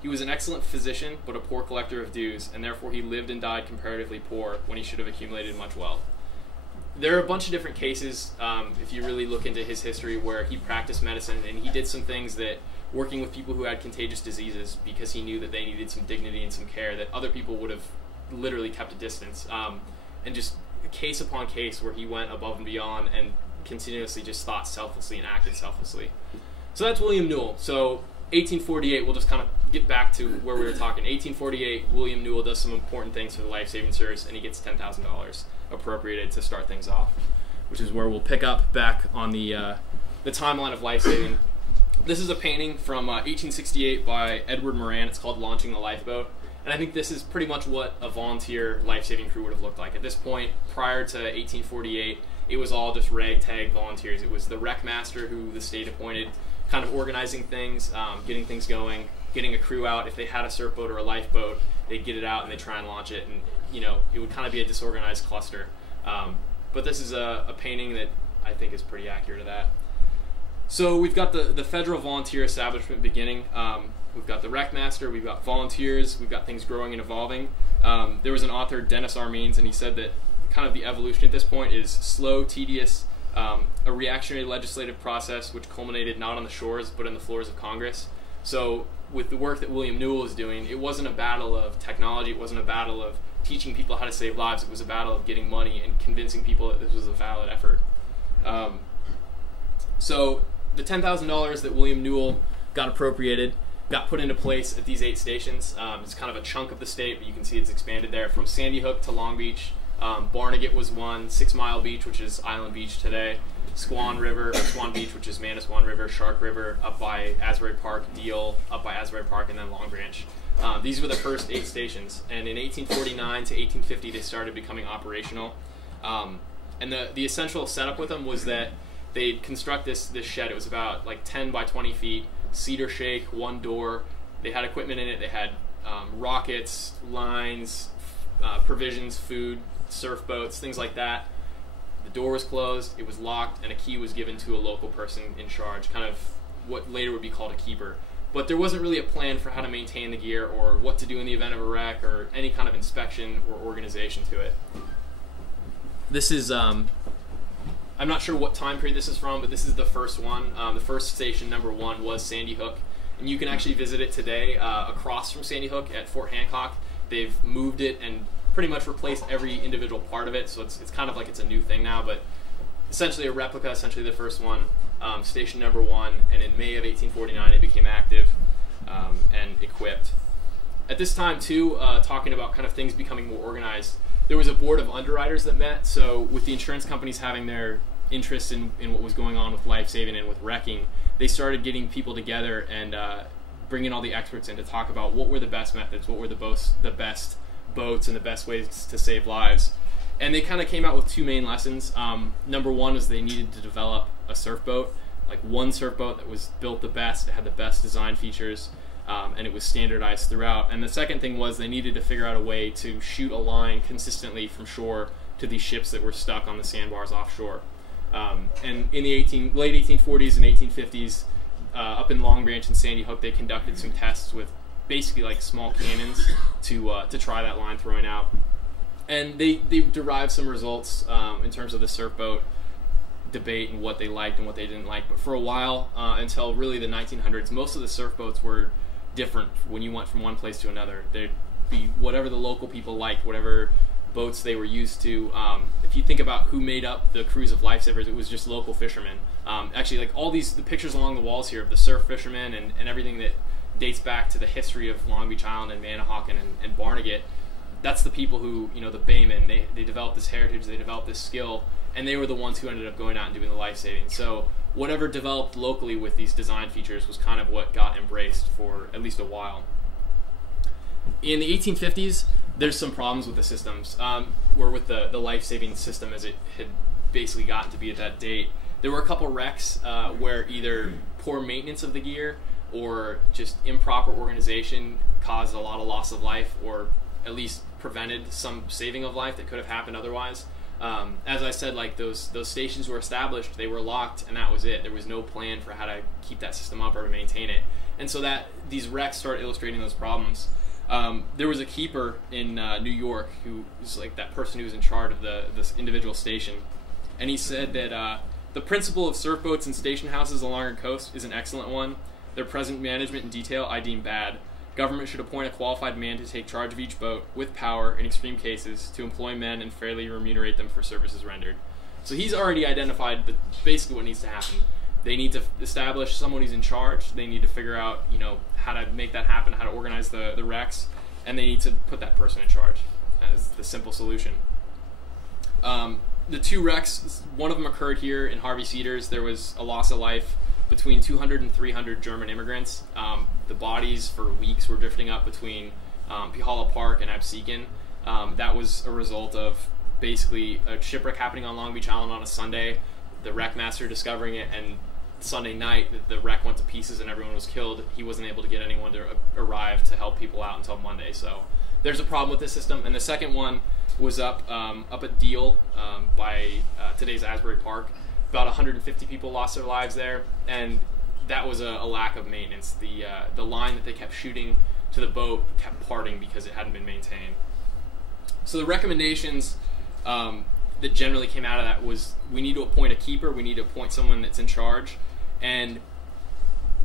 He was an excellent physician, but a poor collector of dues, and therefore he lived and died comparatively poor when he should have accumulated much wealth." There are a bunch of different cases, if you really look into his history, where he practiced medicine and he did some things that, working with people who had contagious diseases because he knew that they needed some dignity and some care that other people would have literally kept a distance. And just case upon case where he went above and beyond and continuously just thought selflessly and acted selflessly. So that's William Newell. So 1848, we'll just kind of get back to where we were talking. 1848, William Newell does some important things for the life-saving service, and he gets $10,000 appropriated to start things off, which is where we'll pick up back on the timeline of life-saving. This is a painting from 1868 by Edward Moran. It's called "Launching the Lifeboat." And I think this is pretty much what a volunteer life-saving crew would have looked like. At this point, prior to 1848, it was all just ragtag volunteers. It was the wreck master who the state appointed, kind of organizing things, getting things going, getting a crew out. If they had a surf boat or a lifeboat, they'd get it out and they'd try and launch it. And, you know, it would kind of be a disorganized cluster. But this is a painting that I think is pretty accurate of that. So we've got the federal volunteer establishment beginning. We've got the wreck master, we've got volunteers, we've got things growing and evolving. There was an author, Dennis R. Means, and he said that kind of the evolution at this point is slow, tedious, a reactionary legislative process which culminated not on the shores but on the floors of Congress. So with the work that William Newell was doing, it wasn't a battle of technology, it wasn't a battle of teaching people how to save lives, it was a battle of getting money and convincing people that this was a valid effort. So the $10,000 that William Newell got appropriated got put into place at these 8 stations. It's kind of a chunk of the state, but you can see it's expanded there from Sandy Hook to Long Beach. Barnegat was one, 6 Mile Beach, which is Island Beach today, Swan Beach, which is Manasquan River, Shark River, up by Asbury Park, Deal, up by Asbury Park, and then Long Branch. These were the first 8 stations, and in 1849 to 1850 they started becoming operational. And the essential setup with them was that they'd construct this shed. It was about like 10 by 20 feet, cedar shake, 1 door. They had equipment in it. They had rockets, lines, provisions, food, surf boats, things like that. The door was closed, it was locked, and a key was given to a local person in charge, kind of what later would be called a keeper. But there wasn't really a plan for how to maintain the gear or what to do in the event of a wreck or any kind of inspection or organization to it. This is, I'm not sure what time period this is from, but this is the first one. The first station, number 1, was Sandy Hook. And you can actually visit it today across from Sandy Hook at Fort Hancock. They've moved it and pretty much replaced every individual part of it, so it's kind of like it's a new thing now, but essentially a replica, essentially the first one, station number 1, and in May of 1849 it became active and equipped. At this time too, talking about kind of things becoming more organized, there was a board of underwriters that met, so with the insurance companies having their interest in what was going on with life-saving and with wrecking, they started getting people together and bringing all the experts in to talk about what were the best methods, what were the best boats and the best ways to save lives. And they kind of came out with two main lessons. Number one is they needed to develop a surf boat, like one surf boat that was built the best, it had the best design features, and it was standardized throughout. And the second thing was they needed to figure out a way to shoot a line consistently from shore to these ships that were stuck on the sandbars offshore. And in the late 1840s and 1850s, up in Long Branch and Sandy Hook, they conducted some tests with basically like small cannons to try that line throwing out. And they derived some results in terms of the surf boat debate and what they liked and what they didn't like. But for a while, until really the 1900s, most of the surf boats were different when you went from one place to another. There'd be whatever the local people liked, whatever boats they were used to. If you think about who made up the crews of lifesavers, it was just local fishermen. Actually, like all the pictures along the walls here of the surf fishermen and everything that dates back to the history of Long Beach Island and Manahawkin and Barnegat, that's the people who, you know, the baymen, they developed this heritage, they developed this skill, and they were the ones who ended up going out and doing the life saving. So whatever developed locally with these design features was kind of what got embraced for at least a while. In the 1850s, there's some problems with the systems, or with the life-saving system as it had basically gotten to be at that date. There were a couple wrecks where either poor maintenance of the gear or just improper organization caused a lot of loss of life, or at least prevented some saving of life that could have happened otherwise. As I said, like those stations were established, they were locked, and that was it. There was no plan for how to keep that system up or to maintain it. And so that these wrecks start illustrating those problems. There was a keeper in New York who was like that person who was in charge of this individual station, and he said that the principle of surf boats and station houses along our coast is an excellent one. Their present management and detail I deem bad. Government should appoint a qualified man to take charge of each boat, with power, in extreme cases, to employ men and fairly remunerate them for services rendered. So he's already identified basically what needs to happen. They need to establish someone who's in charge. They need to figure out, you know, how to make that happen, how to organize the wrecks, and they need to put that person in charge as the simple solution. The two wrecks, one of them occurred here in Harvey Cedars. There was a loss of life between 200 and 300 German immigrants. The bodies for weeks were drifting up between Pihala Park and Absecon. That was a result of basically a shipwreck happening on Long Beach Island on a Sunday, the wreck master discovering it, and Sunday night the wreck went to pieces and everyone was killed. He wasn't able to get anyone to arrive to help people out until Monday. So there's a problem with this system. And the second one was up at Deal by today's Asbury Park. About 150 people lost their lives there, and that was a lack of maintenance. The line that they kept shooting to the boat kept parting because it hadn't been maintained. So the recommendations that generally came out of that was we need to appoint a keeper, we need to appoint someone that's in charge, and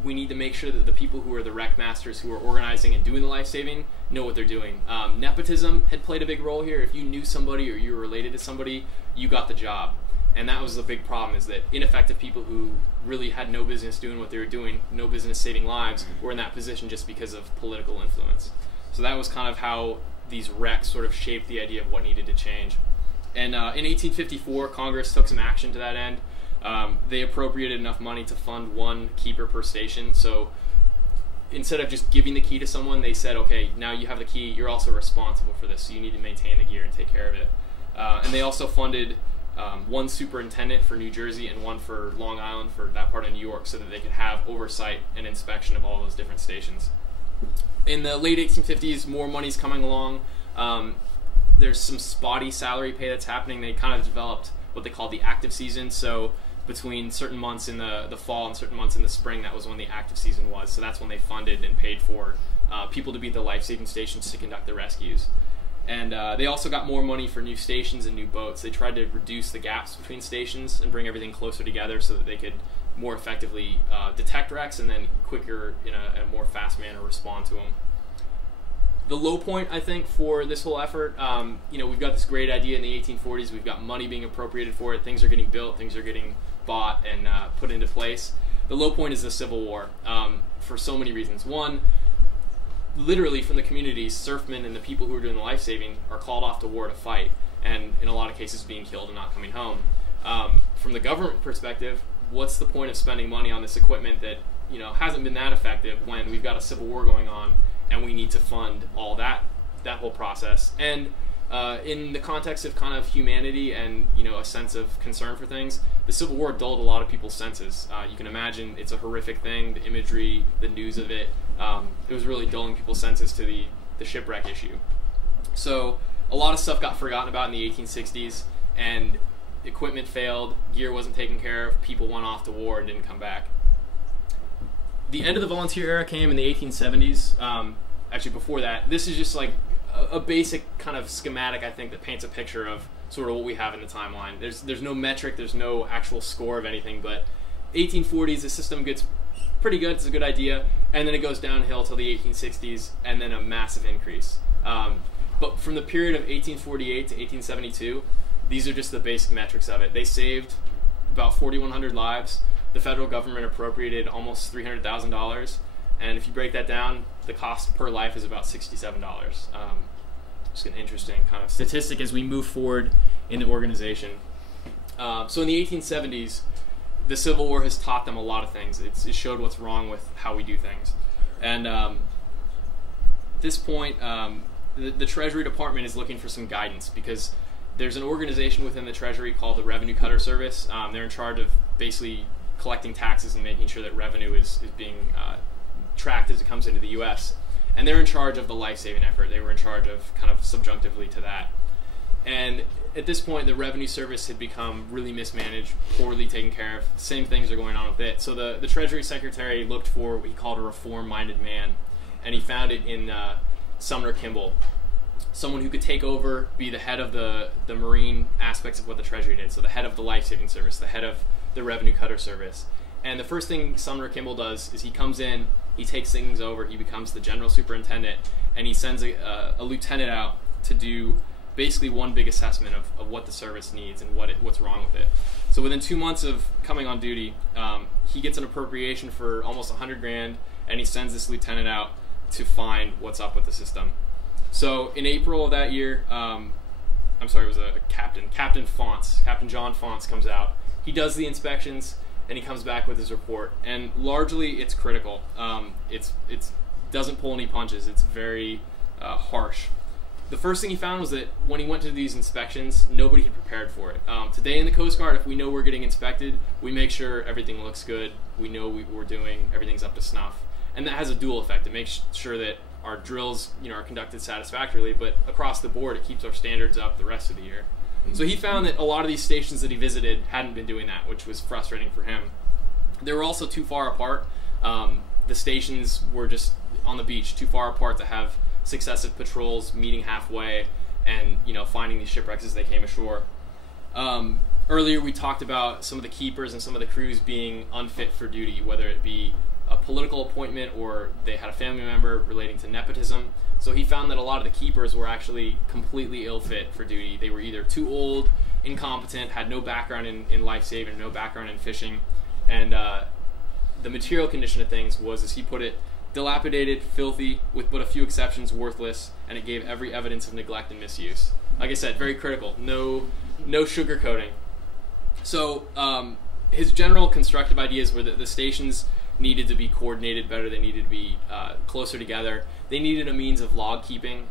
we need to make sure that the people who are the wreck masters who are organizing and doing the life-saving know what they're doing. Nepotism had played a big role here. If you knew somebody or you were related to somebody, you got the job. And that was the big problem, is that ineffective people who really had no business doing what they were doing, no business saving lives, were in that position just because of political influence. So that was kind of how these wrecks sort of shaped the idea of what needed to change. And in 1854, Congress took some action to that end. They appropriated enough money to fund one keeper per station. So instead of just giving the key to someone, they said, okay, now you have the key, you're also responsible for this, so you need to maintain the gear and take care of it. And they also funded one superintendent for New Jersey and one for Long Island for that part of New York, so that they could have oversight and inspection of all those different stations. In the late 1850s, more money's coming along. There's some spotty salary pay that's happening. They kind of developed what they call the active season. So between certain months in the fall and certain months in the spring, that was when the active season was. So that's when they funded and paid for people to be at the life-saving stations to conduct the rescues. And they also got more money for new stations and new boats. They tried to reduce the gaps between stations and bring everything closer together so that they could more effectively detect wrecks and then quicker, in a more fast manner, respond to them. The low point, I think, for this whole effort, we've got this great idea in the 1840s. We've got money being appropriated for it. Things are getting built. Things are getting bought and put into place. The low point is the Civil War for so many reasons. One, literally from the communities, surfmen and the people who are doing the life-saving are called off to war to fight, and in a lot of cases being killed and not coming home. From the government perspective, what's the point of spending money on this equipment that hasn't been that effective when we've got a civil war going on and we need to fund all that that whole process. And in the context of kind of humanity and a sense of concern for things, the Civil War dulled a lot of people's senses. You can imagine it's a horrific thing. The imagery, the news of it, it was really dulling people's senses to the shipwreck issue. So a lot of stuff got forgotten about in the 1860s, and equipment failed, gear wasn't taken care of, people went off to war and didn't come back. The end of the volunteer era came in the 1870s. Actually, before that, this is just like a basic kind of schematic, I think, that paints a picture of sort of what we have in the timeline. There's no metric, there's no actual score of anything, but 1840s, the system gets pretty good, it's a good idea, and then it goes downhill till the 1860s, and then a massive increase. But from the period of 1848 to 1872, these are just the basic metrics of it. They saved about 4,100 lives. The federal government appropriated almost $300,000, and if you break that down, the cost per life is about $67. Just an interesting kind of statistic as we move forward in the organization. So in the 1870s, the Civil War has taught them a lot of things. It showed what's wrong with how we do things. And at this point, the Treasury Department is looking for some guidance, because there's an organization within the Treasury called the Revenue Cutter Service. They're in charge of basically collecting taxes and making sure that revenue is being tracked as it comes into the U.S. And they're in charge of the life-saving effort. They were in charge of kind of subjunctively to that. And at this point, the Revenue Service had become really mismanaged, poorly taken care of. Same things are going on with it. So the Treasury Secretary looked for what he called a reform-minded man, and he found it in Sumner Kimball, someone who could take over, be the head of the marine aspects of what the Treasury did, so the head of the life-saving service, the head of the Revenue Cutter Service. And the first thing Sumner Kimball does is he comes in, he takes things over, he becomes the general superintendent, and he sends a lieutenant out to do basically one big assessment of what the service needs and what's wrong with it. So within 2 months of coming on duty, he gets an appropriation for almost $100,000, and he sends this lieutenant out to find what's up with the system. So in April of that year, I'm sorry, it was a captain. Captain John Fonts comes out. He does the inspections, and he comes back with his report. And largely, it's critical. It doesn't pull any punches. It's very harsh. The first thing he found was that when he went to these inspections, nobody had prepared for it. Today in the Coast Guard, if we know we're getting inspected, we make sure everything looks good. We know we're doing, everything's up to snuff. And that has a dual effect. It makes sure that our drills, are conducted satisfactorily, but across the board, it keeps our standards up the rest of the year. So he found that a lot of these stations that he visited hadn't been doing that, which was frustrating for him. They were also too far apart. The stations were just on the beach, too far apart to have successive patrols meeting halfway and finding these shipwrecks as they came ashore. Earlier we talked about some of the keepers and some of the crews being unfit for duty, whether it be a political appointment or they had a family member relating to nepotism. So he found that a lot of the keepers were actually completely ill-fit for duty. They were either too old, incompetent, had no background in life-saving, no background in fishing, and the material condition of things was, as he put it, dilapidated, filthy, with but a few exceptions, worthless, and it gave every evidence of neglect and misuse. Like I said, very critical. No sugarcoating. So his general constructive ideas were that the stations needed to be coordinated better. They needed to be closer together. They needed a means of log keeping,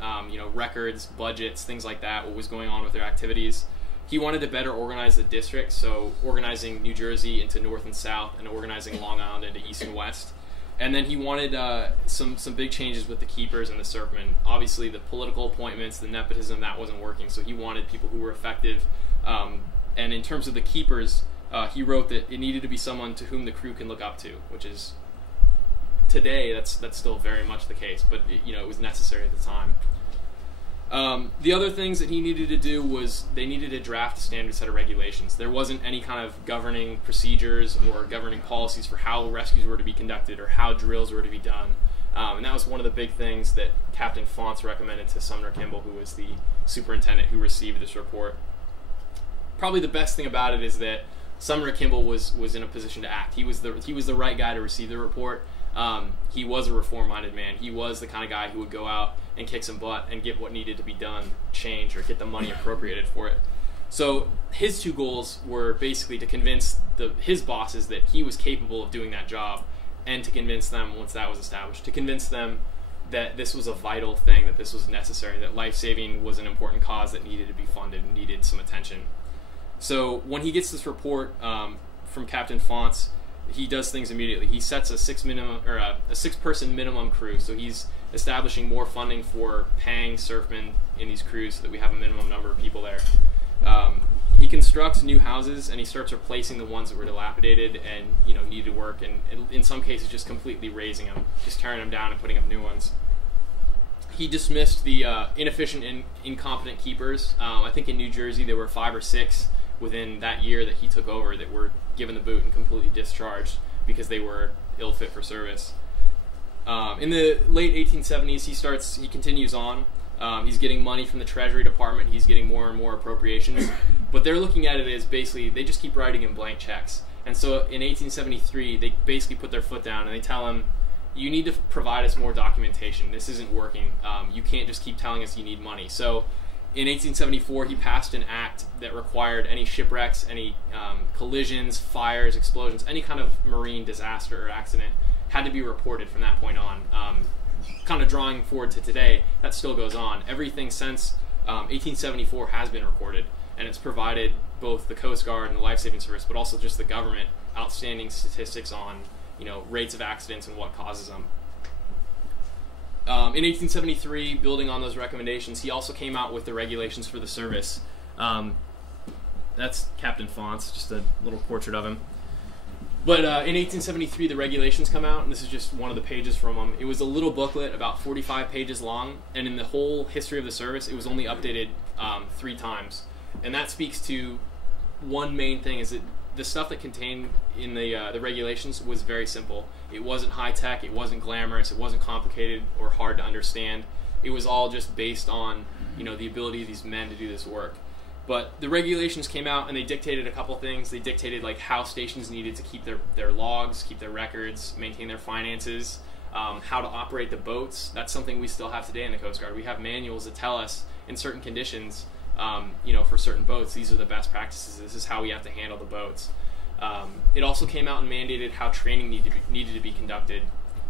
records, budgets, things like that, what was going on with their activities. He wanted to better organize the district, so organizing New Jersey into North and South and organizing Long Island into East and West. And then he wanted some big changes with the keepers and the surfmen. Obviously, the political appointments, the nepotism, that wasn't working, so he wanted people who were effective. And in terms of the keepers, he wrote that it needed to be someone to whom the crew can look up to, which is today that's still very much the case, but it was necessary at the time. The other things that he needed to do was they needed to draft a standard set of regulations. There wasn't any kind of governing procedures or governing policies for how rescues were to be conducted or how drills were to be done. And that was one of the big things that Captain Fonts recommended to Sumner Kimball, who was the superintendent who received this report. Probably the best thing about it is that Sumner Kimball was in a position to act. He was the right guy to receive the report. He was a reform-minded man. He was the kind of guy who would go out and kick some butt and get what needed to be done changed or get the money appropriated for it. So his two goals were basically to convince his bosses that he was capable of doing that job, and to convince them, once that was established, to convince them that this was a vital thing, that this was necessary, that life-saving was an important cause that needed to be funded and needed some attention. So when he gets this report from Captain Fonts, he does things immediately. He sets a six-person minimum crew. So he's establishing more funding for paying surfmen in these crews so that we have a minimum number of people there. He constructs new houses and he starts replacing the ones that were dilapidated and needed work, and in some cases just completely razing them, just tearing them down and putting up new ones. He dismissed the inefficient and incompetent keepers. I think in New Jersey there were 5 or 6 within that year that he took over that were given the boot and completely discharged because they were ill fit for service. In the late 1870s, he continues on. He's getting money from the Treasury Department. He's getting more and more appropriations. But they're looking at it as basically, they just keep writing him blank checks. And so in 1873, they basically put their foot down and they tell him, you need to provide us more documentation. This isn't working. You can't just keep telling us you need money. So in 1874, he passed an act that required any shipwrecks, any collisions, fires, explosions, any kind of marine disaster or accident had to be reported from that point on. Kind of drawing forward to today, that still goes on. Everything since 1874 has been recorded, and it's provided both the Coast Guard and the Life Saving Service, but also just the government, outstanding statistics on rates of accidents and what causes them. In 1873, building on those recommendations, he also came out with the regulations for the service. That's Captain Fonts, just a little portrait of him. But in 1873, the regulations come out, and this is just one of the pages from them. It was a little booklet about 45 pages long, and in the whole history of the service, it was only updated 3 times. And that speaks to one main thing, is that the stuff that contained in the regulations was very simple. It wasn't high-tech, it wasn't glamorous, it wasn't complicated or hard to understand. It was all just based on the ability of these men to do this work. But the regulations came out and they dictated a couple things. They dictated like how stations needed to keep their logs, keep their records, maintain their finances, how to operate the boats. That's something we still have today in the Coast Guard. We have manuals that tell us in certain conditions, for certain boats, these are the best practices. This is how we have to handle the boats. It also came out and mandated how training needed to be conducted.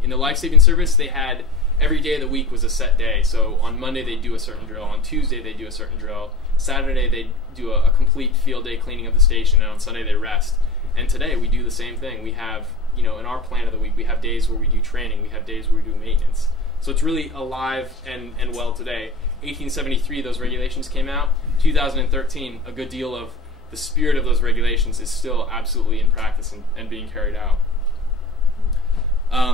In the life-saving service, they had every day of the week was a set day. So on Monday they'd do a certain drill. On Tuesday they'd do a certain drill. Saturday they'd do a complete field day cleaning of the station, and on Sunday they rest. And today we do the same thing. We have, in our plan of the week, we have days where we do training, we have days where we do maintenance. So it's really alive and well today. 1873, those regulations came out. 2013, a good deal of the spirit of those regulations is still absolutely in practice and being carried out.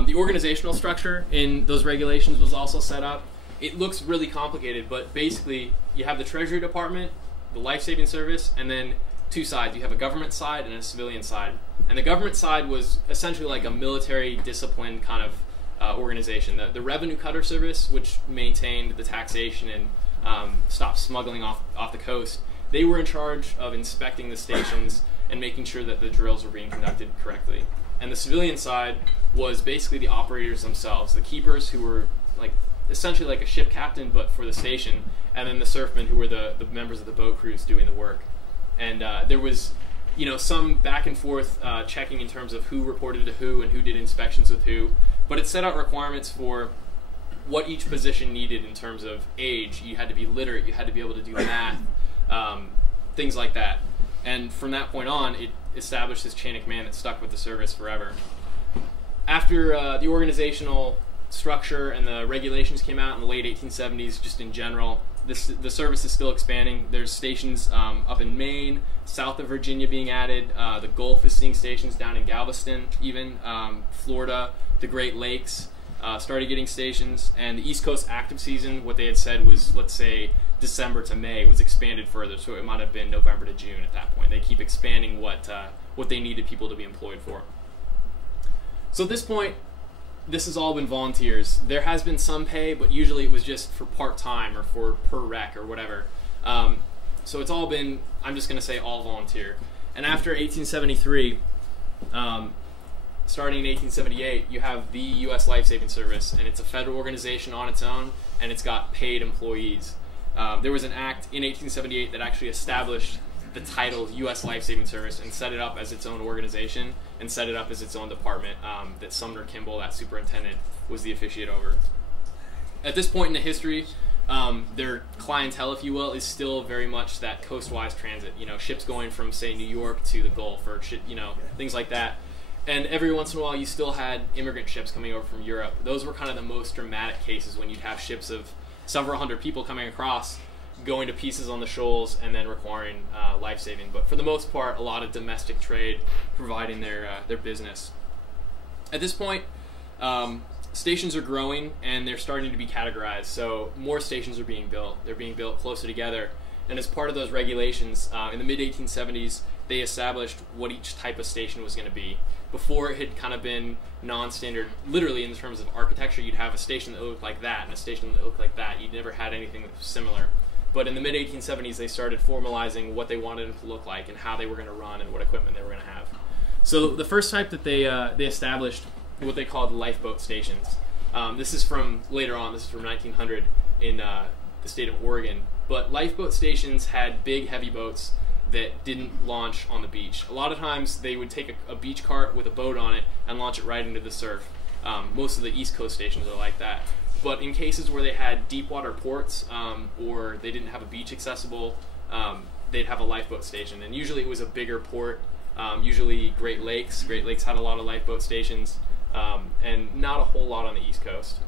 The organizational structure in those regulations was also set up. It looks really complicated, but basically you have the Treasury Department, the Life Saving Service, and then 2 sides. You have a government side and a civilian side. And the government side was essentially like a military discipline kind of organization. The Revenue Cutter Service, which maintained the taxation and stopped smuggling off the coast, they were in charge of inspecting the stations and making sure that the drills were being conducted correctly. And the civilian side was basically the operators themselves, the keepers who were essentially like a ship captain but for the station, and then the surfmen who were the members of the boat crews doing the work. And there was some back and forth checking in terms of who reported to who and who did inspections with who, but it set out requirements for what each position needed in terms of age. You had to be literate, you had to be able to do math, things like that. And from that point on, it established this chain of command that stuck with the service forever. After the organizational structure and the regulations came out in the late 1870s, just in general, the service is still expanding. There's stations up in Maine, south of Virginia being added. The Gulf is seeing stations down in Galveston, even Florida, the Great Lakes started getting stations, and the East Coast active season, what they had said was, let's say, December to May, was expanded further, so it might have been November to June at that point. They keep expanding what they needed people to be employed for. So at this point, this has all been volunteers. There has been some pay, but usually it was just for part-time or for per rec or whatever. So it's all been, I'm just going to say, all volunteer. And after 1873, starting in 1878, you have the U.S. Life Saving Service, and it's a federal organization on its own, and it's got paid employees. There was an act in 1878 that actually established the title U.S. Life Saving Service and set it up as its own organization and set it up as its own department that Sumner Kimball, that superintendent, was the officiate over. At this point in the history, their clientele, if you will, is still very much that coastwise transit. You know, ships going from, say, New York to the Gulf, or things like that. And every once in a while, you still had immigrant ships coming over from Europe. Those were kind of the most dramatic cases, when you'd have ships of several hundred people coming across, going to pieces on the shoals, and then requiring life-saving. But for the most part, a lot of domestic trade providing their business. At this point, stations are growing, and they're starting to be categorized. So more stations are being built. They're being built closer together. And as part of those regulations, in the mid-1870s, they established what each type of station was going to be. Before, it had kind of been non-standard. Literally, in terms of architecture, you'd have a station that looked like that and a station that looked like that. You'd never had anything that was similar. But in the mid-1870s, they started formalizing what they wanted them to look like and how they were going to run and what equipment they were going to have. So the first type that they established, what they called lifeboat stations. This is from later on. This is from 1900 in the state of Oregon. But lifeboat stations had big, heavy boats that didn't launch on the beach. A lot of times they would take a beach cart with a boat on it and launch it right into the surf. Most of the East Coast stations are like that. But in cases where they had deep water ports, or they didn't have a beach accessible, they'd have a lifeboat station. And usually it was a bigger port, usually Great Lakes. Great Lakes had a lot of lifeboat stations, and not a whole lot on the East Coast.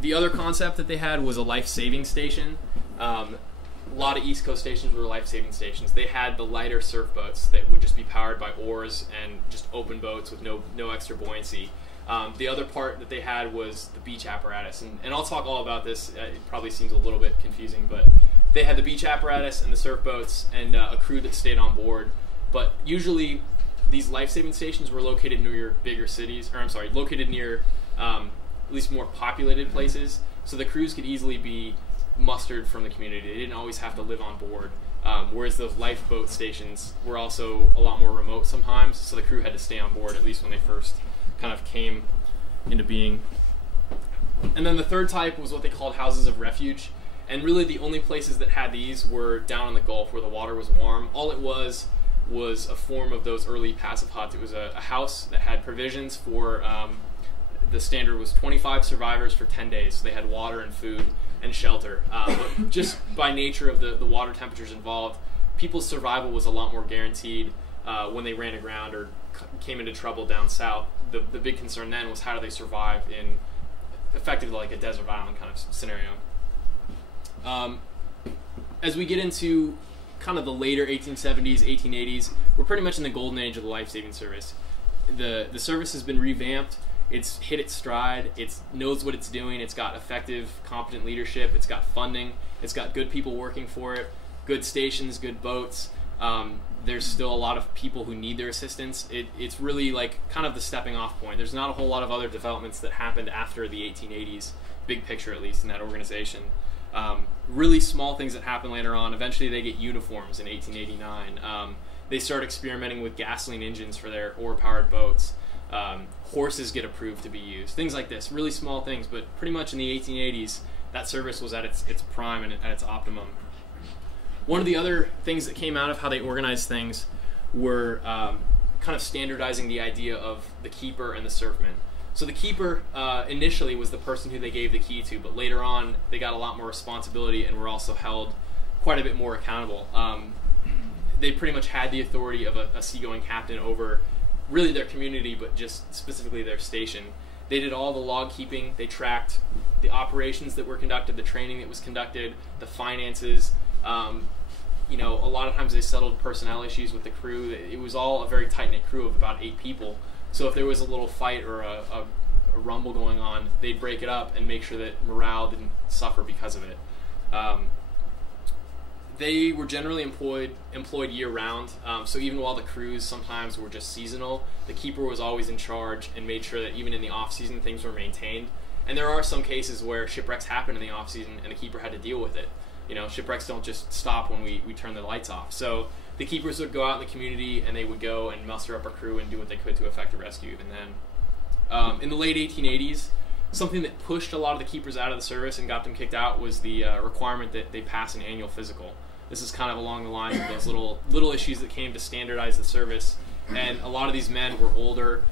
The other concept that they had was a life-saving station. A lot of East Coast stations were life-saving stations. They had the lighter surf boats that would just be powered by oars and just open boats with no extra buoyancy. The other part that they had was the beach apparatus, and I'll talk all about this. It probably seems a little bit confusing, but they had the beach apparatus and the surf boats and a crew that stayed on board. But usually these life-saving stations were located near bigger cities, located near at least more populated places, so the crews could easily be mustered from the community. They didn't always have to live on board, whereas those lifeboat stations were also a lot more remote sometimes, so the crew had to stay on board, at least when they first kind of came into being. And then the third type was what they called houses of refuge, and really the only places that had these were down in the Gulf where the water was warm. All it was a form of those early passive huts. It was a house that had provisions for, the standard was 25 survivors for 10 days, so they had water and food and shelter. But just by nature of the water temperatures involved, people's survival was a lot more guaranteed when they ran aground or came into trouble down south. The big concern then was how do they survive in effectively like a desert island kind of scenario. As we get into kind of the later 1870s, 1880s, we're pretty much in the golden age of the life-saving service. The service has been revamped. It's hit its stride. It knows what it's doing. It's got effective, competent leadership. It's got funding. It's got good people working for it, good stations, good boats. There's still a lot of people who need their assistance. It's really like kind of the stepping off point. There's not a whole lot of other developments that happened after the 1880s, big picture at least, in that organization. Really small things that happen later on. Eventually they get uniforms in 1889. They start experimenting with gasoline engines for their oar-powered boats. Horses get approved to be used. Things like this, really small things, but pretty much in the 1880s, that service was at its prime and at its optimum. One of the other things that came out of how they organized things were kind of standardizing the idea of the keeper and the surfman. So the keeper initially was the person who they gave the key to, but later on they got a lot more responsibility and were also held quite a bit more accountable. They pretty much had the authority of a seagoing captain over really their community, but just specifically their station. They did all the log keeping. They tracked the operations that were conducted, the training that was conducted, the finances. You know, a lot of times they settled personnel issues with the crew. It was all a very tight-knit crew of about 8 people. So if there was a little fight or a rumble going on, they'd break it up and make sure that morale didn't suffer because of it. They were generally employed year-round, so even while the crews sometimes were just seasonal, the keeper was always in charge and made sure that even in the off-season things were maintained. And there are some cases where shipwrecks happen in the off-season and the keeper had to deal with it. You know, shipwrecks don't just stop when we turn the lights off. So the keepers would go out in the community and they would go and muster up a crew and do what they could to effect a rescue even then. In the late 1880s, something that pushed a lot of the keepers out of the service and got them kicked out was the requirement that they pass an annual physical. This is kind of along the lines of those little issues that came to standardize the service and a lot of these men were older,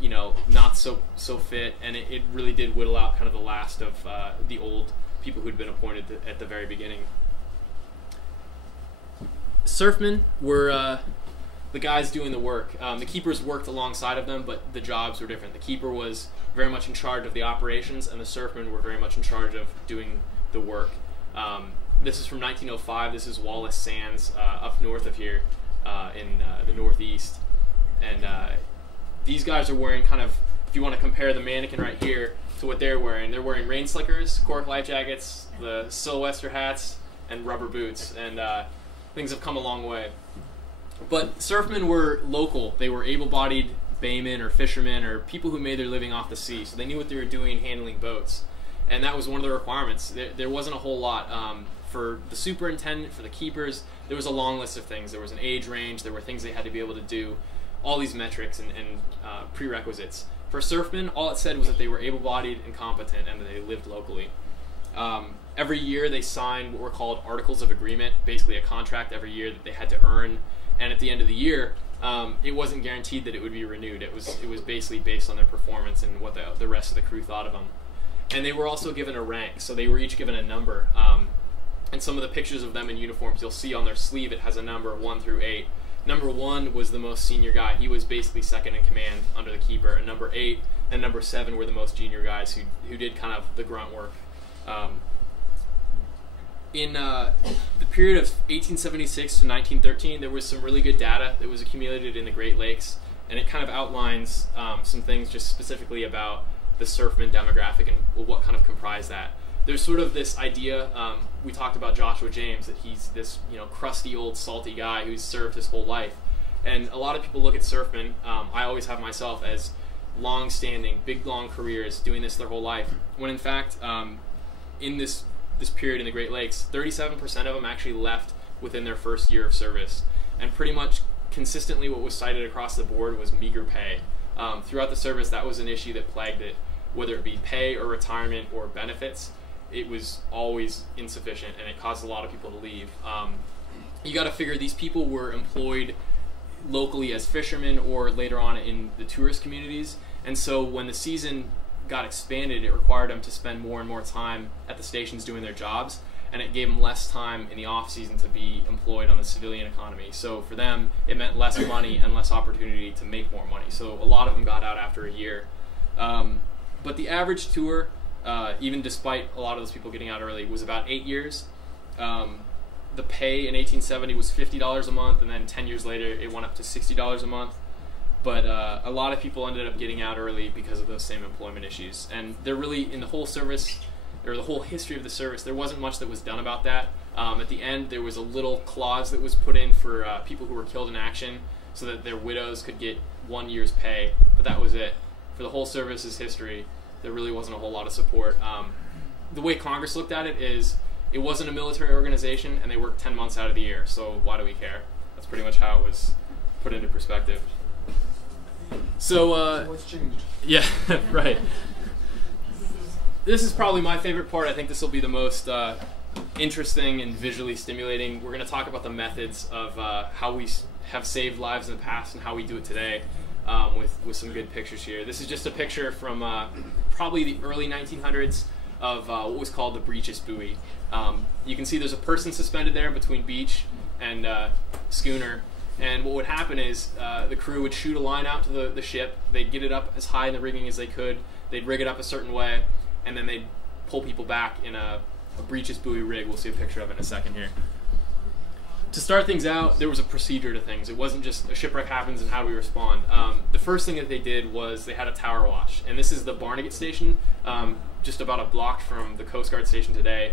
you know, not so fit, and it really did whittle out kind of the last of the old people who'd been appointed at the very beginning. Surfmen were the guys doing the work. The keepers worked alongside of them, but the jobs were different. The keeper was very much in charge of the operations, and the surfmen were very much in charge of doing the work. This is from 1905. This is Wallace Sands up north of here in the northeast. And these guys are wearing kind of, if you want to compare the mannequin right here to what they're wearing rain slickers, cork life jackets, the Sou'wester hats, and rubber boots. And things have come a long way. But surfmen were local. They were able-bodied baymen or fishermen or people who made their living off the sea. So they knew what they were doing handling boats. And that was one of the requirements. There wasn't a whole lot. For the superintendent, for the keepers, there was a long list of things. There was an age range. There were things they had to be able to do. All these metrics and prerequisites. For surfmen, all it said was that they were able-bodied and competent and that they lived locally. Every year they signed what were called Articles of Agreement, basically a contract every year that they had to earn. And at the end of the year, it wasn't guaranteed that it would be renewed. It was basically based on their performance and what the rest of the crew thought of them. And they were also given a rank, so they were each given a number. And some of the pictures of them in uniforms, you'll see on their sleeve it has a number 1 through 8. Number 1 was the most senior guy. He was basically second in command under the keeper. And number 8 and number 7 were the most junior guys who did kind of the grunt work. In the period of 1876 to 1913, there was some really good data that was accumulated in the Great Lakes, and it kind of outlines some things just specifically about the surfman demographic and what kind of comprised that. There's sort of this idea, we talked about Joshua James, that he's this crusty old salty guy who's served his whole life. And a lot of people look at surfmen, I always have myself, as long-standing, big long careers, doing this their whole life, when in fact, in this period in the Great Lakes, 37% of them actually left within their first year of service. And pretty much consistently what was cited across the board was meager pay. Throughout the service, that was an issue that plagued it, whether it be pay or retirement or benefits. It was always insufficient, and it caused a lot of people to leave. You got to figure these people were employed locally as fishermen or later on in the tourist communities, and so when the season got expanded, it required them to spend more and more time at the stations doing their jobs, and it gave them less time in the off season to be employed on the civilian economy. So for them, it meant less money and less opportunity to make more money. So a lot of them got out after a year. But the average tour, even despite a lot of those people getting out early, was about 8 years. The pay in 1870 was $50 a month, and then 10 years later it went up to $60 a month. But a lot of people ended up getting out early because of those same employment issues. And there really, in the whole service, or the whole history of the service, there wasn't much that was done about that. At the end, there was a little clause that was put in for people who were killed in action so that their widows could get 1 year's pay, but that was it. For the whole service's history, there really wasn't a whole lot of support. The way Congress looked at it is, it wasn't a military organization, and they worked 10 months out of the year, so why do we care? That's pretty much how it was put into perspective. So, what's changed? Yeah, right. This is probably my favorite part. I think this will be the most interesting and visually stimulating. We're going to talk about the methods of how we have saved lives in the past and how we do it today, with some good pictures here. This is just a picture from probably the early 1900s of what was called the breeches buoy. You can see there's a person suspended there between beach and schooner. And what would happen is the crew would shoot a line out to the ship. They'd get it up as high in the rigging as they could. They'd rig it up a certain way, and then they'd pull people back in a breeches buoy rig. We'll see a picture of it in a second here. To start things out, there was a procedure to things. It wasn't just a shipwreck happens and how do we respond. The first thing that they did was they had a tower watch. And this is the Barnegat station, just about a block from the Coast Guard station today,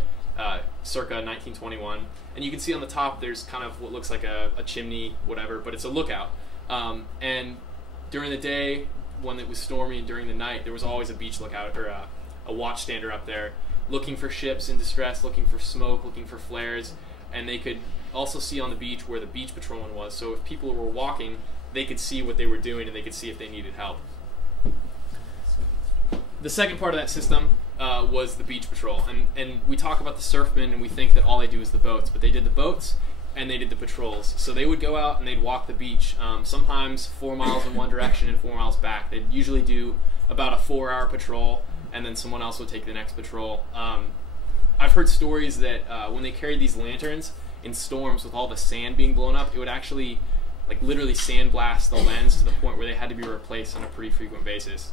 circa 1921. And you can see on the top there's kind of what looks like a chimney, whatever, but it's a lookout. And during the day, when it was stormy, and during the night, there was always a beach lookout, or a watchstander up there, looking for ships in distress, looking for smoke, looking for flares. And they could also see on the beach where the beach patrolman was. So if people were walking, they could see what they were doing, and they could see if they needed help. The second part of that system was the beach patrol. And we talk about the surfmen, and we think that all they do is the boats. But they did the boats, and they did the patrols. So they would go out and they'd walk the beach, sometimes 4 miles in one direction and 4 miles back. They'd usually do about a 4-hour patrol, and then someone else would take the next patrol. I've heard stories that when they carried these lanterns in storms with all the sand being blown up, it would actually like literally sandblast the lens to the point where they had to be replaced on a pretty frequent basis.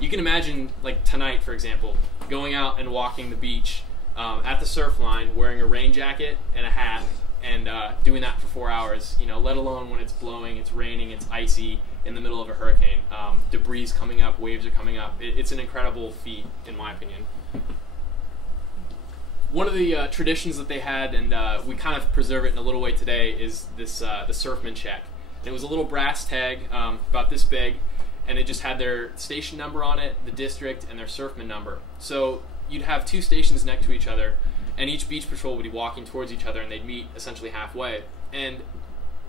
You can imagine, like tonight, for example, going out and walking the beach at the surf line, wearing a rain jacket and a hat, and doing that for 4 hours. You know, let alone when it's blowing, it's raining, it's icy in the middle of a hurricane. Debris coming up, waves are coming up. It's an incredible feat, in my opinion. One of the traditions that they had, and we kind of preserve it in a little way today, is this the surfman check. And it was a little brass tag about this big, and it just had their station number on it, the district, and their surfman number. So you'd have 2 stations next to each other, and each beach patrol would be walking towards each other, and they'd meet essentially halfway. And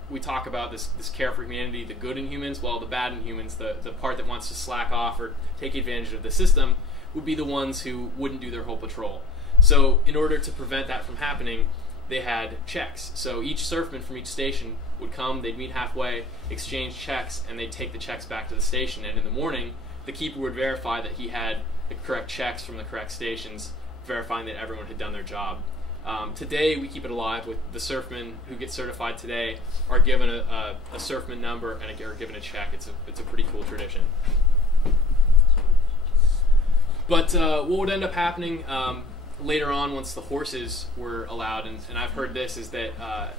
we talk about this care for humanity, the good in humans, well, the bad in humans, the part that wants to slack off or take advantage of the system, would be the ones who wouldn't do their whole patrol. So in order to prevent that from happening, they had checks. So each surfman from each station would come, they'd meet halfway, exchange checks, and they'd take the checks back to the station. And in the morning, the keeper would verify that he had the correct checks from the correct stations, verifying that everyone had done their job. Today, we keep it alive with the surfmen who get certified today are given a surfman number and are given a check. It's a pretty cool tradition. But what would end up happening later on, once the horses were allowed, and I've heard this, is that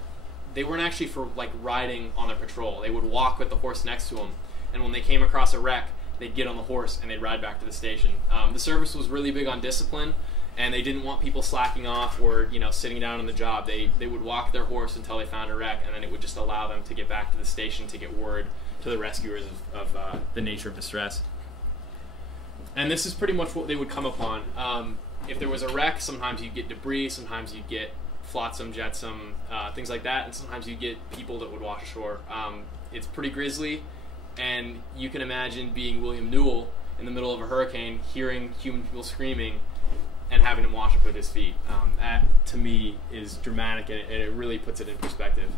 they weren't actually for like riding on their patrol. They would walk with the horse next to them, and when they came across a wreck, they'd get on the horse and they'd ride back to the station. The service was really big on discipline, and they didn't want people slacking off or sitting down on the job. They would walk their horse until they found a wreck, and then it would just allow them to get back to the station to get word to the rescuers of the nature of distress. And this is pretty much what they would come upon. If there was a wreck, sometimes you'd get debris, sometimes you'd get flotsam, jetsam, things like that, and sometimes you'd get people that would wash ashore. It's pretty grisly, and you can imagine being William Newell in the middle of a hurricane, hearing human people screaming, and having him wash up with his feet. That, to me, is dramatic, and it really puts it in perspective.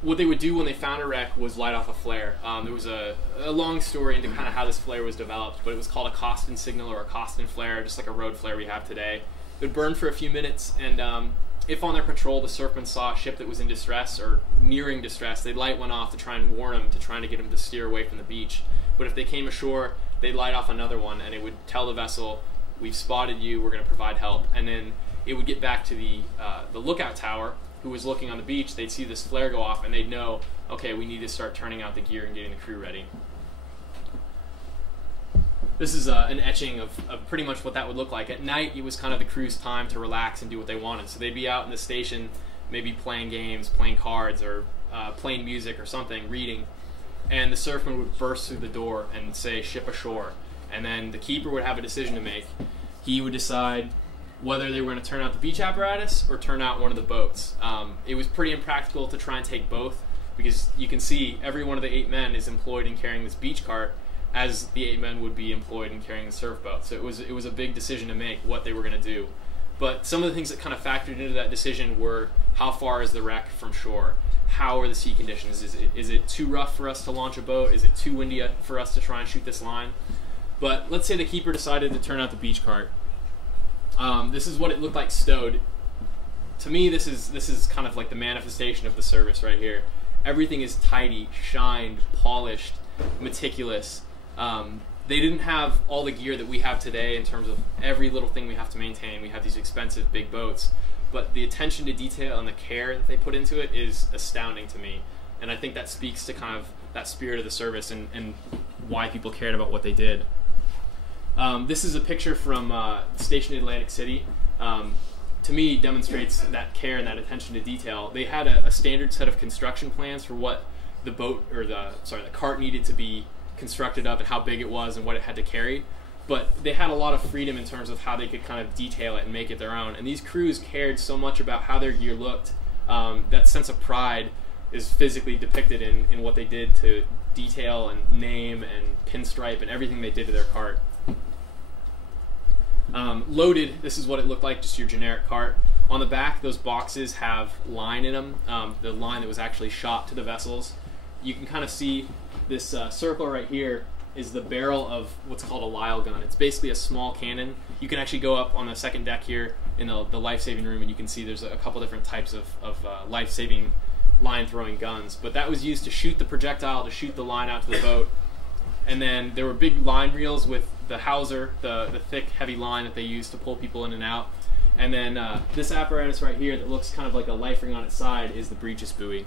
What they would do when they found a wreck was light off a flare. There was a long story into kind of how this flare was developed, but it was called a Coston signal or a Coston flare, just like a road flare we have today. It would burn for a few minutes, and if on their patrol the surfmen saw a ship that was in distress or nearing distress, they'd light one off to try and warn them, to try to get them to steer away from the beach. But if they came ashore, they'd light off another one, and it would tell the vessel, "We've spotted you, we're going to provide help." And then it would get back to the lookout tower, who was looking on the beach. They'd see this flare go off, and they'd know, okay, we need to start turning out the gear and getting the crew ready. This is an etching of pretty much what that would look like. At night, it was kind of the crew's time to relax and do what they wanted. So they'd be out in the station, maybe playing games, playing cards, or playing music or something, reading. And the surfman would burst through the door and say, "Ship ashore." And then the keeper would have a decision to make. He would decide whether they were going to turn out the beach apparatus or turn out one of the boats. It was pretty impractical to try and take both, because you can see every one of the 8 men is employed in carrying this beach cart, as the 8 men would be employed in carrying the surf boat. So it was a big decision to make what they were going to do. But some of the things that kind of factored into that decision were, how far is the wreck from shore? How are the sea conditions? Is it too rough for us to launch a boat? Is it too windy for us to try and shoot this line? But let's say the keeper decided to turn out the beach cart. This is what it looked like stowed. To me, this is kind of like the manifestation of the service right here. Everything is tidy, shined, polished, meticulous. They didn't have all the gear that we have today in terms of every little thing we have to maintain. We have these expensive big boats, but the attention to detail and the care that they put into it is astounding to me. And I think that speaks to kind of that spirit of the service and why people cared about what they did. This is a picture from Station Atlantic City. To me, demonstrates that care and that attention to detail. They had a standard set of construction plans for what the boat, or the cart needed to be constructed of, and how big it was and what it had to carry. But they had a lot of freedom in terms of how they could kind of detail it and make it their own. And these crews cared so much about how their gear looked. That sense of pride is physically depicted in what they did to detail and name and pinstripe and everything they did to their cart. Loaded, this is what it looked like, just your generic cart. On the back, those boxes have line in them, the line that was actually shot to the vessels. You can kind of see this circle right here is the barrel of what's called a Lyle gun. It's basically a small cannon. You can actually go up on the second deck here in the life-saving room, and you can see there's a couple different types of life-saving line-throwing guns. But that was used to shoot the projectile, to shoot the line out to the boat. And then there were big line reels with the hawser, the thick, heavy line that they used to pull people in and out. And then this apparatus right here that looks kind of like a life ring on its side is the breeches buoy.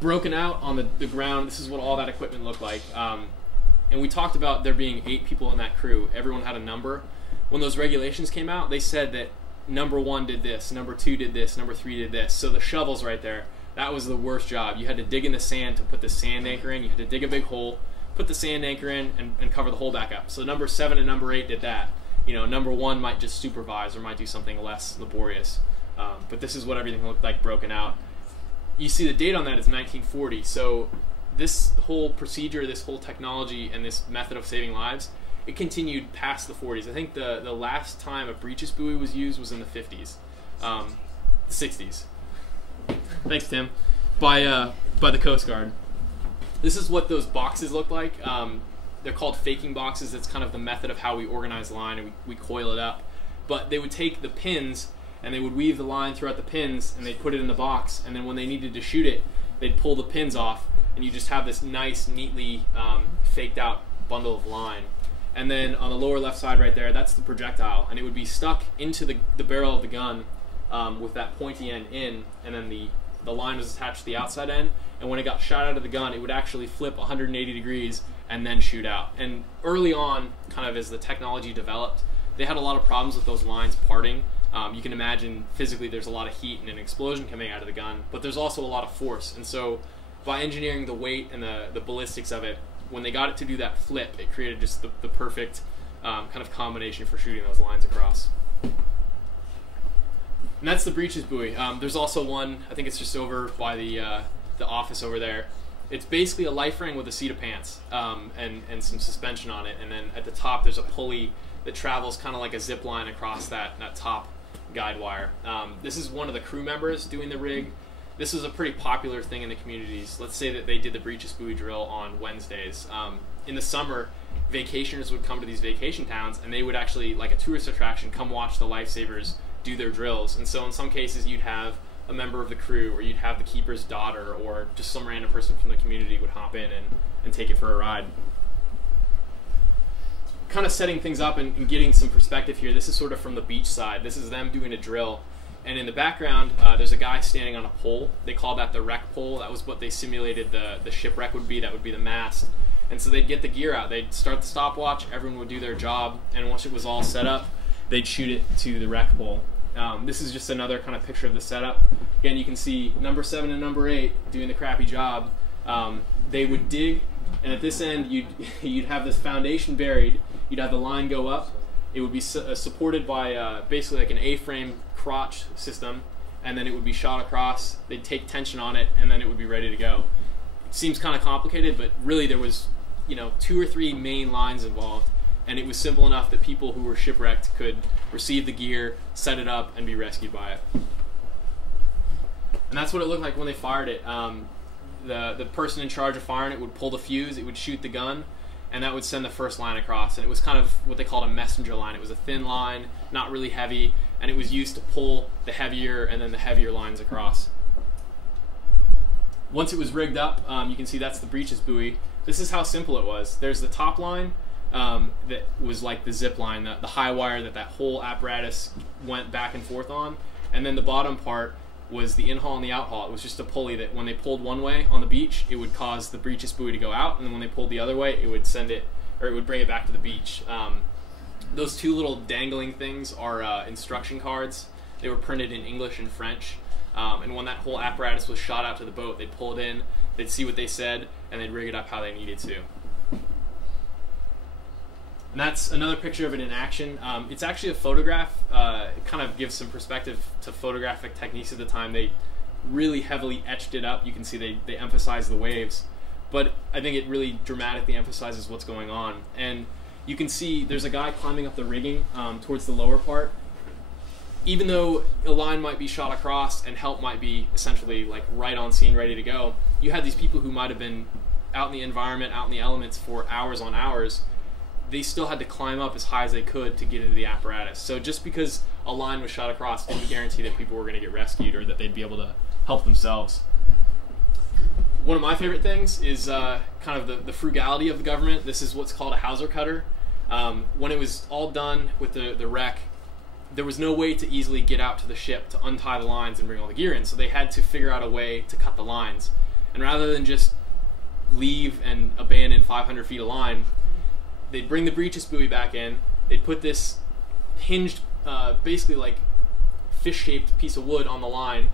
Broken out on the ground, this is what all that equipment looked like. And we talked about there being 8 people in that crew. Everyone had a number. When those regulations came out, they said that number 1 did this, number 2 did this, number 3 did this. So the shovels right there, that was the worst job. You had to dig in the sand to put the sand anchor in. You had to dig a big hole, put the sand anchor in, and cover the hole back up. So number 7 and number 8 did that. You know, number 1 might just supervise or might do something less laborious. But this is what everything looked like broken out. You see the date on that is 1940. So this whole procedure, this whole technology, and this method of saving lives, it continued past the 40s. I think the last time a breeches buoy was used was in the 50s, the 60s. Thanks, Tim. By the Coast Guard. This is what those boxes look like. They're called faking boxes. That's kind of the method of how we organize line, and we coil it up. But they would take the pins and they would weave the line throughout the pins, and they'd put it in the box, and then when they needed to shoot it, they'd pull the pins off, and you just have this nice, neatly faked out bundle of line. And then on the lower left side right there, that's the projectile, and it would be stuck into the barrel of the gun with that pointy end in, and then the line was attached to the outside end, and when it got shot out of the gun, it would actually flip 180 degrees and then shoot out. And early on, kind of as the technology developed, they had a lot of problems with those lines parting. You can imagine physically there's a lot of heat and an explosion coming out of the gun, but there's also a lot of force. And so by engineering the weight and the ballistics of it, when they got it to do that flip, it created just the perfect kind of combination for shooting those lines across. And that's the breeches buoy. There's also one, I think it's just over by the office over there. It's basically a life ring with a seat of pants and some suspension on it. And then at the top there's a pulley that travels kind of like a zip line across that top guide wire. This is one of the crew members doing the rig. This is a pretty popular thing in the communities. Let's say that they did the breeches buoy drill on Wednesdays. In the summer, vacationers would come to these vacation towns, and they would actually, like a tourist attraction, come watch the lifesavers do their drills. And so in some cases you'd have a member of the crew, or you'd have the keeper's daughter, or just some random person from the community would hop in and take it for a ride. Kind of setting things up and getting some perspective here, this is sort of from the beach side. This is them doing a drill. And in the background, there's a guy standing on a pole. They call that the wreck pole. That was what they simulated the shipwreck would be. That would be the mast. And so they'd get the gear out. They'd start the stopwatch. Everyone would do their job. And once it was all set up, they'd shoot it to the wreck pole. This is just another kind of picture of the setup. Again, you can see number 7 and number 8 doing the crappy job. They would dig, and at this end, you'd have this foundation buried. You'd have the line go up. It would be supported by basically like an A-frame crotch system, and then it would be shot across. They'd take tension on it, and then it would be ready to go. It seems kind of complicated, but really there was, 2 or 3 main lines involved, and it was simple enough that people who were shipwrecked could receive the gear, set it up, and be rescued by it. And that's what it looked like when they fired it. The person in charge of firing it would pull the fuse, it would shoot the gun, and that would send the first line across. And it was kind of what they called a messenger line. It was a thin line, not really heavy, and it was used to pull the heavier and then the heavier lines across. Once it was rigged up, you can see that's the breeches buoy. This is how simple it was. There's the top line that was like the zip line, the high wire that whole apparatus went back and forth on, and then the bottom part was the in-haul and the out-haul. It was just a pulley that when they pulled one way on the beach, it would cause the breeches buoy to go out, and then when they pulled the other way, it would send it, or it would bring it back to the beach. Those 2 little dangling things are instruction cards. They were printed in English and French, and when that whole apparatus was shot out to the boat, they'd pull it in, they'd see what they said, and they'd rig it up how they needed to. And that's another picture of it in action. It's actually a photograph. It kind of gives some perspective to photographic techniques at the time. They really heavily etched it up. You can see they emphasize the waves. But I think it really dramatically emphasizes what's going on. And you can see there's a guy climbing up the rigging towards the lower part. even though a line might be shot across and help might be essentially like right on scene, ready to go, you had these people who might have been out in the environment, out in the elements for hours on hours. They still had to climb up as high as they could to get into the apparatus. So just because a line was shot across didn't guarantee that people were going to get rescued or that they'd be able to help themselves. One of my favorite things is kind of the frugality of the government. This is what's called a hawser cutter. When it was all done with the wreck, there was no way to easily get out to the ship to untie the lines and bring all the gear in, so they had to figure out a way to cut the lines. And rather than just leave and abandon 500 feet of line, they'd bring the breeches buoy back in, they'd put this hinged, basically like fish-shaped piece of wood on the line,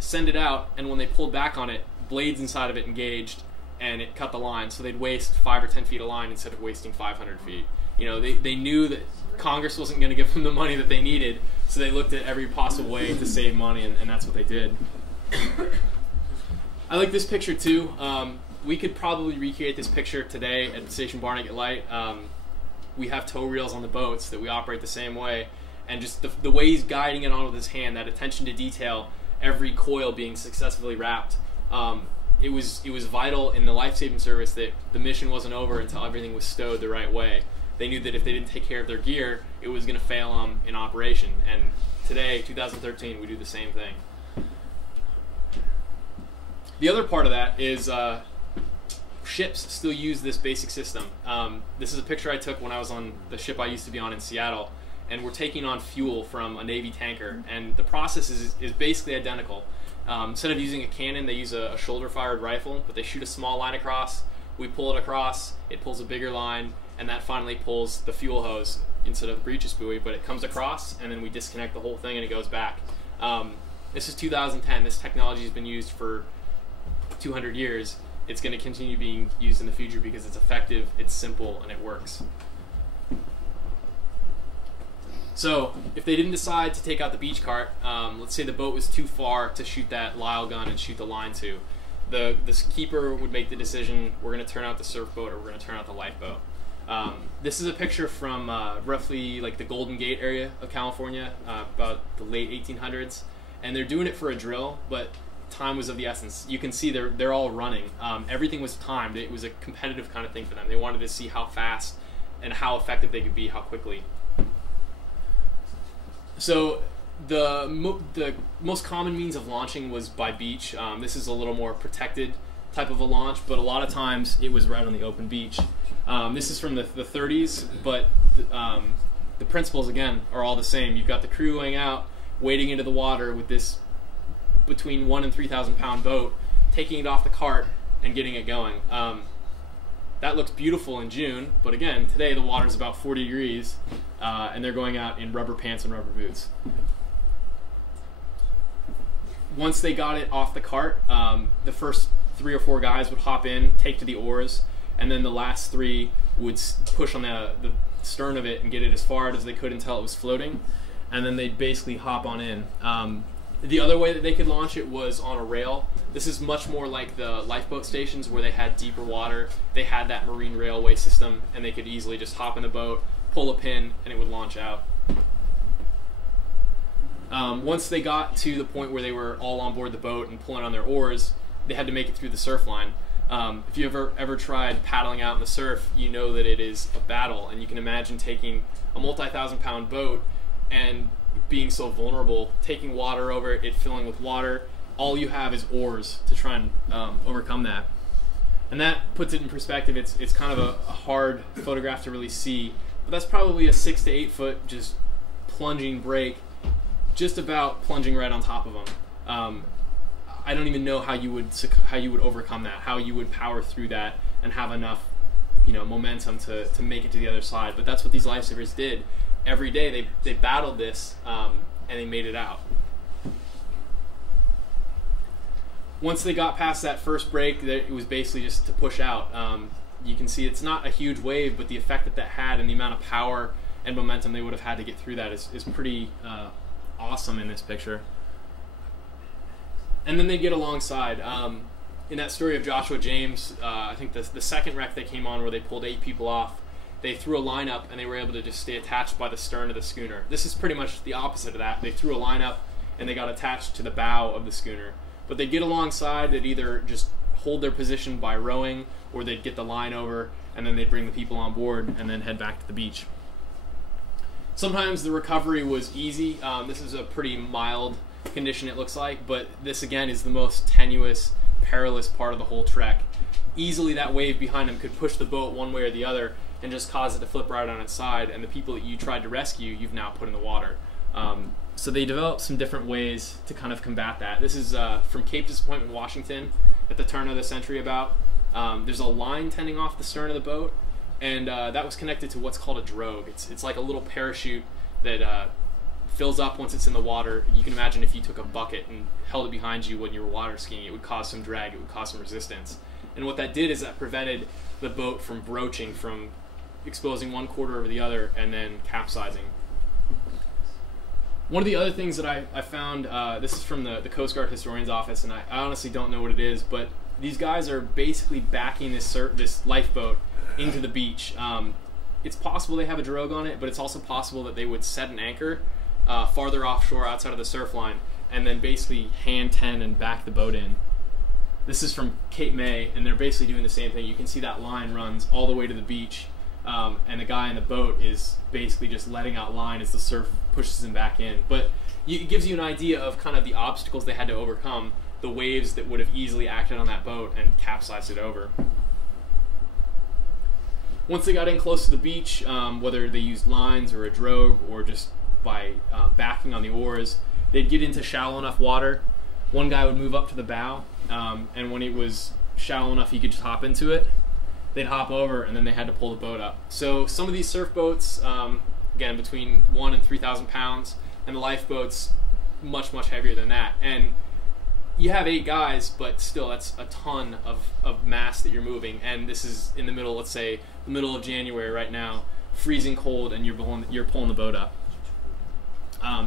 send it out, and when they pulled back on it, blades inside of it engaged, and it cut the line. So they'd waste 5 or 10 feet of line instead of wasting 500 feet. You know, they knew that Congress wasn't going to give them the money that they needed, so they looked at every possible way to save money, and that's what they did. I like this picture too. We could probably recreate this picture today at Station Barnegat Light. We have tow reels on the boats that we operate the same way, and just the way he's guiding it on with his hand, that attention to detail, every coil being successfully wrapped. It was vital in the life-saving service that the mission wasn't over until everything was stowed the right way. They knew that if they didn't take care of their gear, it was going to fail them in operation. And today, 2013, we do the same thing. The other part of that is ships still use this basic system. This is a picture I took when I was on the ship I used to be on in Seattle, and we're taking on fuel from a Navy tanker, and the process is basically identical. Instead of using a cannon, they use a shoulder-fired rifle, but they shoot a small line across, we pull it across, it pulls a bigger line, and that finally pulls the fuel hose instead of the breeches buoy, but it comes across, and then we disconnect the whole thing and it goes back. This is 2010. This technology has been used for 200 years. It's going to continue being used in the future because it's effective, it's simple, and it works. So if they didn't decide to take out the beach cart, let's say the boat was too far to shoot that Lyle gun and shoot the line to, the keeper would make the decision, we're going to turn out the surf boat or we're going to turn out the lifeboat. This is a picture from roughly like the Golden Gate area of California, about the late 1800s, and they're doing it for a drill, but time was of the essence. You can see they're all running. Everything was timed. It was a competitive kind of thing for them. They wanted to see how fast and how effective they could be, how quickly. So the most common means of launching was by beach. This is a little more protected type of a launch, but a lot of times it was right on the open beach. This is from the 30s, but the principles, again, are all the same. You've got the crew going out, wading into the water with this between 1,000 and 3,000 pound boat, taking it off the cart and getting it going. That looks beautiful in June, but again, today the water's about 40 degrees, and they're going out in rubber pants and rubber boots. Once they got it off the cart, the first 3 or 4 guys would hop in, take to the oars, and then the last 3 would push on the stern of it and get it as far out as they could until it was floating, and then they'd basically hop on in. The other way that they could launch it was on a rail. This is much more like the lifeboat stations where they had deeper water. They had that marine railway system, and they could easily just hop in the boat, pull a pin, and it would launch out. Once they got to the point where they were all on board the boat and pulling on their oars, they had to make it through the surf line. If you ever tried paddling out in the surf, you know that it is a battle, and you can imagine taking a multi-thousand-pound boat and being so vulnerable, taking water over it, filling with water. All you have is oars to try and overcome that. And that puts it in perspective. It's kind of a hard photograph to really see, but that's probably a 6 to 8 foot just plunging break, just about plunging right on top of them. I don't even know how you would overcome that, how you would power through that and have enough, momentum to make it to the other side. But that's what these lifesavers did. Every day they battled this, and they made it out. Once they got past that first break, it was basically just to push out. You can see it's not a huge wave, but the effect that had and the amount of power and momentum they would have had to get through that is pretty awesome in this picture. And then they get alongside. In that story of Joshua James, I think the second wreck they came on where they pulled 8 people off, they threw a line up and they were able to just stay attached by the stern of the schooner. This is pretty much the opposite of that. They threw a line up and they got attached to the bow of the schooner. But they'd get alongside, they'd either just hold their position by rowing, or they'd get the line over, and then they'd bring the people on board and then head back to the beach. Sometimes the recovery was easy. This is a pretty mild condition, it looks like, but this again is the most tenuous, perilous part of the whole trek. Easily that wave behind them could push the boat one way or the other and just cause it to flip right on its side, and the people that you tried to rescue, you've now put in the water. So they developed some different ways to kind of combat that. This is from Cape Disappointment, Washington, at the turn of the century about. There's a line tending off the stern of the boat, and that was connected to what's called a drogue. It's like a little parachute that fills up once it's in the water. You can imagine if you took a bucket and held it behind you when you were water skiing, it would cause some drag, it would cause some resistance. And what that did is that prevented the boat from broaching, from exposing one quarter over the other and then capsizing. One of the other things that I found, this is from the Coast Guard Historian's Office, and I honestly don't know what it is, but these guys are basically backing this lifeboat into the beach. It's possible they have a drogue on it, but it's also possible that they would set an anchor farther offshore outside of the surf line and then basically hand 10 and back the boat in. This is from Cape May, and they're basically doing the same thing. You can see that line runs all the way to the beach, and the guy in the boat is basically just letting out line as the surf pushes him back in. But it gives you an idea of kind of the obstacles they had to overcome, the waves that would have easily acted on that boat and capsized it over. Once they got in close to the beach, whether they used lines or a drogue or just by backing on the oars, they'd get into shallow enough water. One guy would move up to the bow, and when it was shallow enough he could just hop into it, they'd hop over, and then they had to pull the boat up. So some of these surf boats, again, between 1,000 and 3,000 pounds, and the lifeboats much, much heavier than that. And you have 8 guys, but still that's a ton of mass that you're moving, and this is in the middle, let's say, the middle of January right now, freezing cold, and you're pulling the boat up.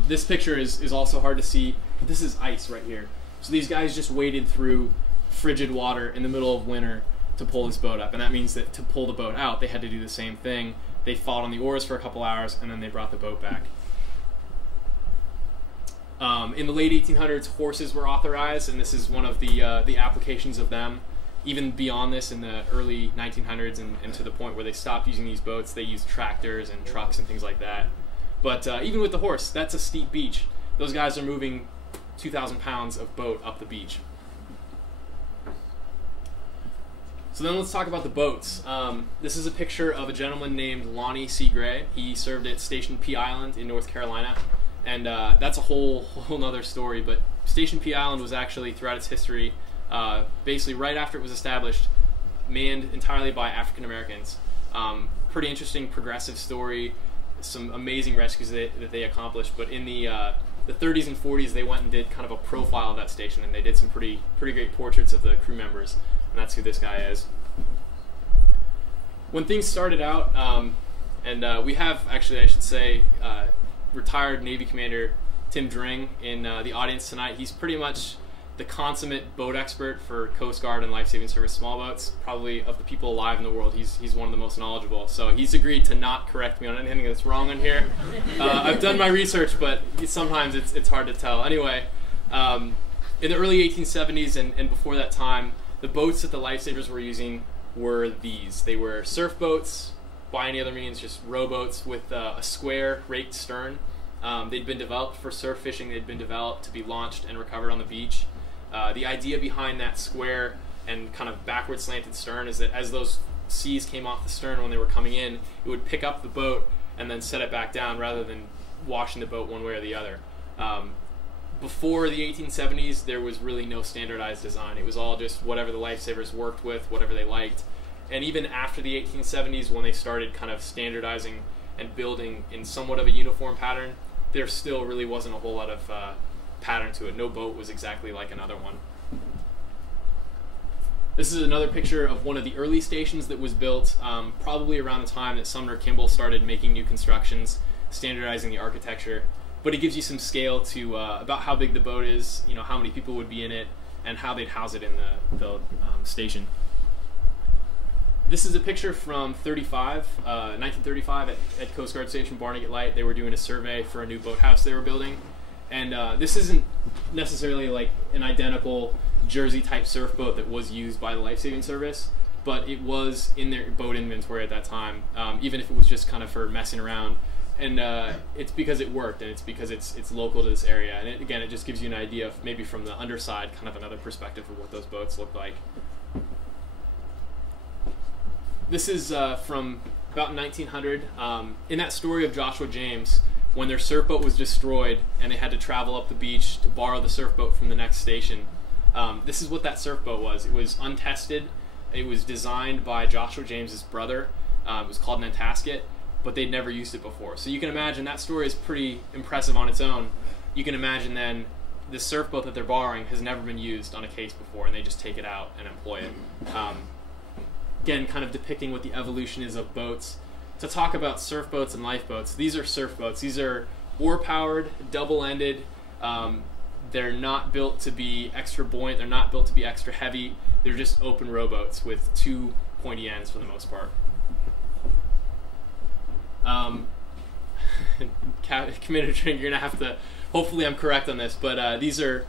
This picture is also hard to see, but this is ice right here. So these guys just waded through frigid water in the middle of winter to pull this boat up, and that means that to pull the boat out, they had to do the same thing. They fought on the oars for a couple hours, and then they brought the boat back. In the late 1800s, horses were authorized, and this is one of the applications of them. Even beyond this, in the early 1900s and to the point where they stopped using these boats, they used tractors and trucks and things like that. But even with the horse, that's a steep beach. Those guys are moving 2,000 pounds of boat up the beach. So then let's talk about the boats. This is a picture of a gentleman named Lonnie C. Gray. He served at Station P Island in North Carolina. And that's a whole nother story, but Station P Island was actually, throughout its history, basically right after it was established, manned entirely by African Americans. Pretty interesting, progressive story, some amazing rescues that they accomplished, but in the 30s and 40s they went and did kind of a profile of that station, and they did some pretty great portraits of the crew members, and that's who this guy is. When things started out, we have, actually I should say, retired Navy Commander Tim Dring in the audience tonight. He's pretty much the consummate boat expert for Coast Guard and Life-Saving Service small boats. Probably of the people alive in the world, he's one of the most knowledgeable. So he's agreed to not correct me on anything that's wrong in here. I've done my research, but sometimes it's hard to tell. Anyway, in the early 1870s and before that time, the boats that the lifesavers were using were these. They were surf boats, by any other means, just rowboats with a square raked stern. They'd been developed for surf fishing. They'd been developed to be launched and recovered on the beach. The idea behind that square and kind of backward slanted stern is that as those seas came off the stern when they were coming in, it would pick up the boat and then set it back down rather than washing the boat one way or the other. Before the 1870s, there was really no standardized design. It was all just whatever the lifesavers worked with, whatever they liked. And even after the 1870s, when they started kind of standardizing and building in somewhat of a uniform pattern, there still really wasn't a whole lot of pattern to it. No boat was exactly like another one. This is another picture of one of the early stations that was built probably around the time that Sumner Kimball started making new constructions, standardizing the architecture. But it gives you some scale to about how big the boat is, you know, how many people would be in it, and how they'd house it in the station. This is a picture from 1935 at Coast Guard Station Barnegat Light. They were doing a survey for a new boathouse they were building. And this isn't necessarily like an identical Jersey type surf boat that was used by the Lifesaving Service, but it was in their boat inventory at that time, even if it was just kind of for messing around. And it's because it worked, and it's because it's local to this area. And again, it just gives you an idea of maybe from the underside, kind of another perspective of what those boats look like. This is from about 1900. In that story of Joshua James, when their surf boat was destroyed and they had to travel up the beach to borrow the surf boat from the next station, this is what that surf boat was. It was untested. It was designed by Joshua James's brother. It was called Nantasket, but they'd never used it before. So you can imagine that story is pretty impressive on its own. You can imagine then this surf boat that they're borrowing has never been used on a case before, and they just take it out and employ it. Again, kind of depicting what the evolution is of boats. To talk about surf boats and lifeboats, these are surf boats. These are oar-powered, double-ended. They're not built to be extra buoyant. They're not built to be extra heavy. They're just open rowboats with two pointy ends for the most part. Commander Tring, you're gonna have to, hopefully I'm correct on this, but these are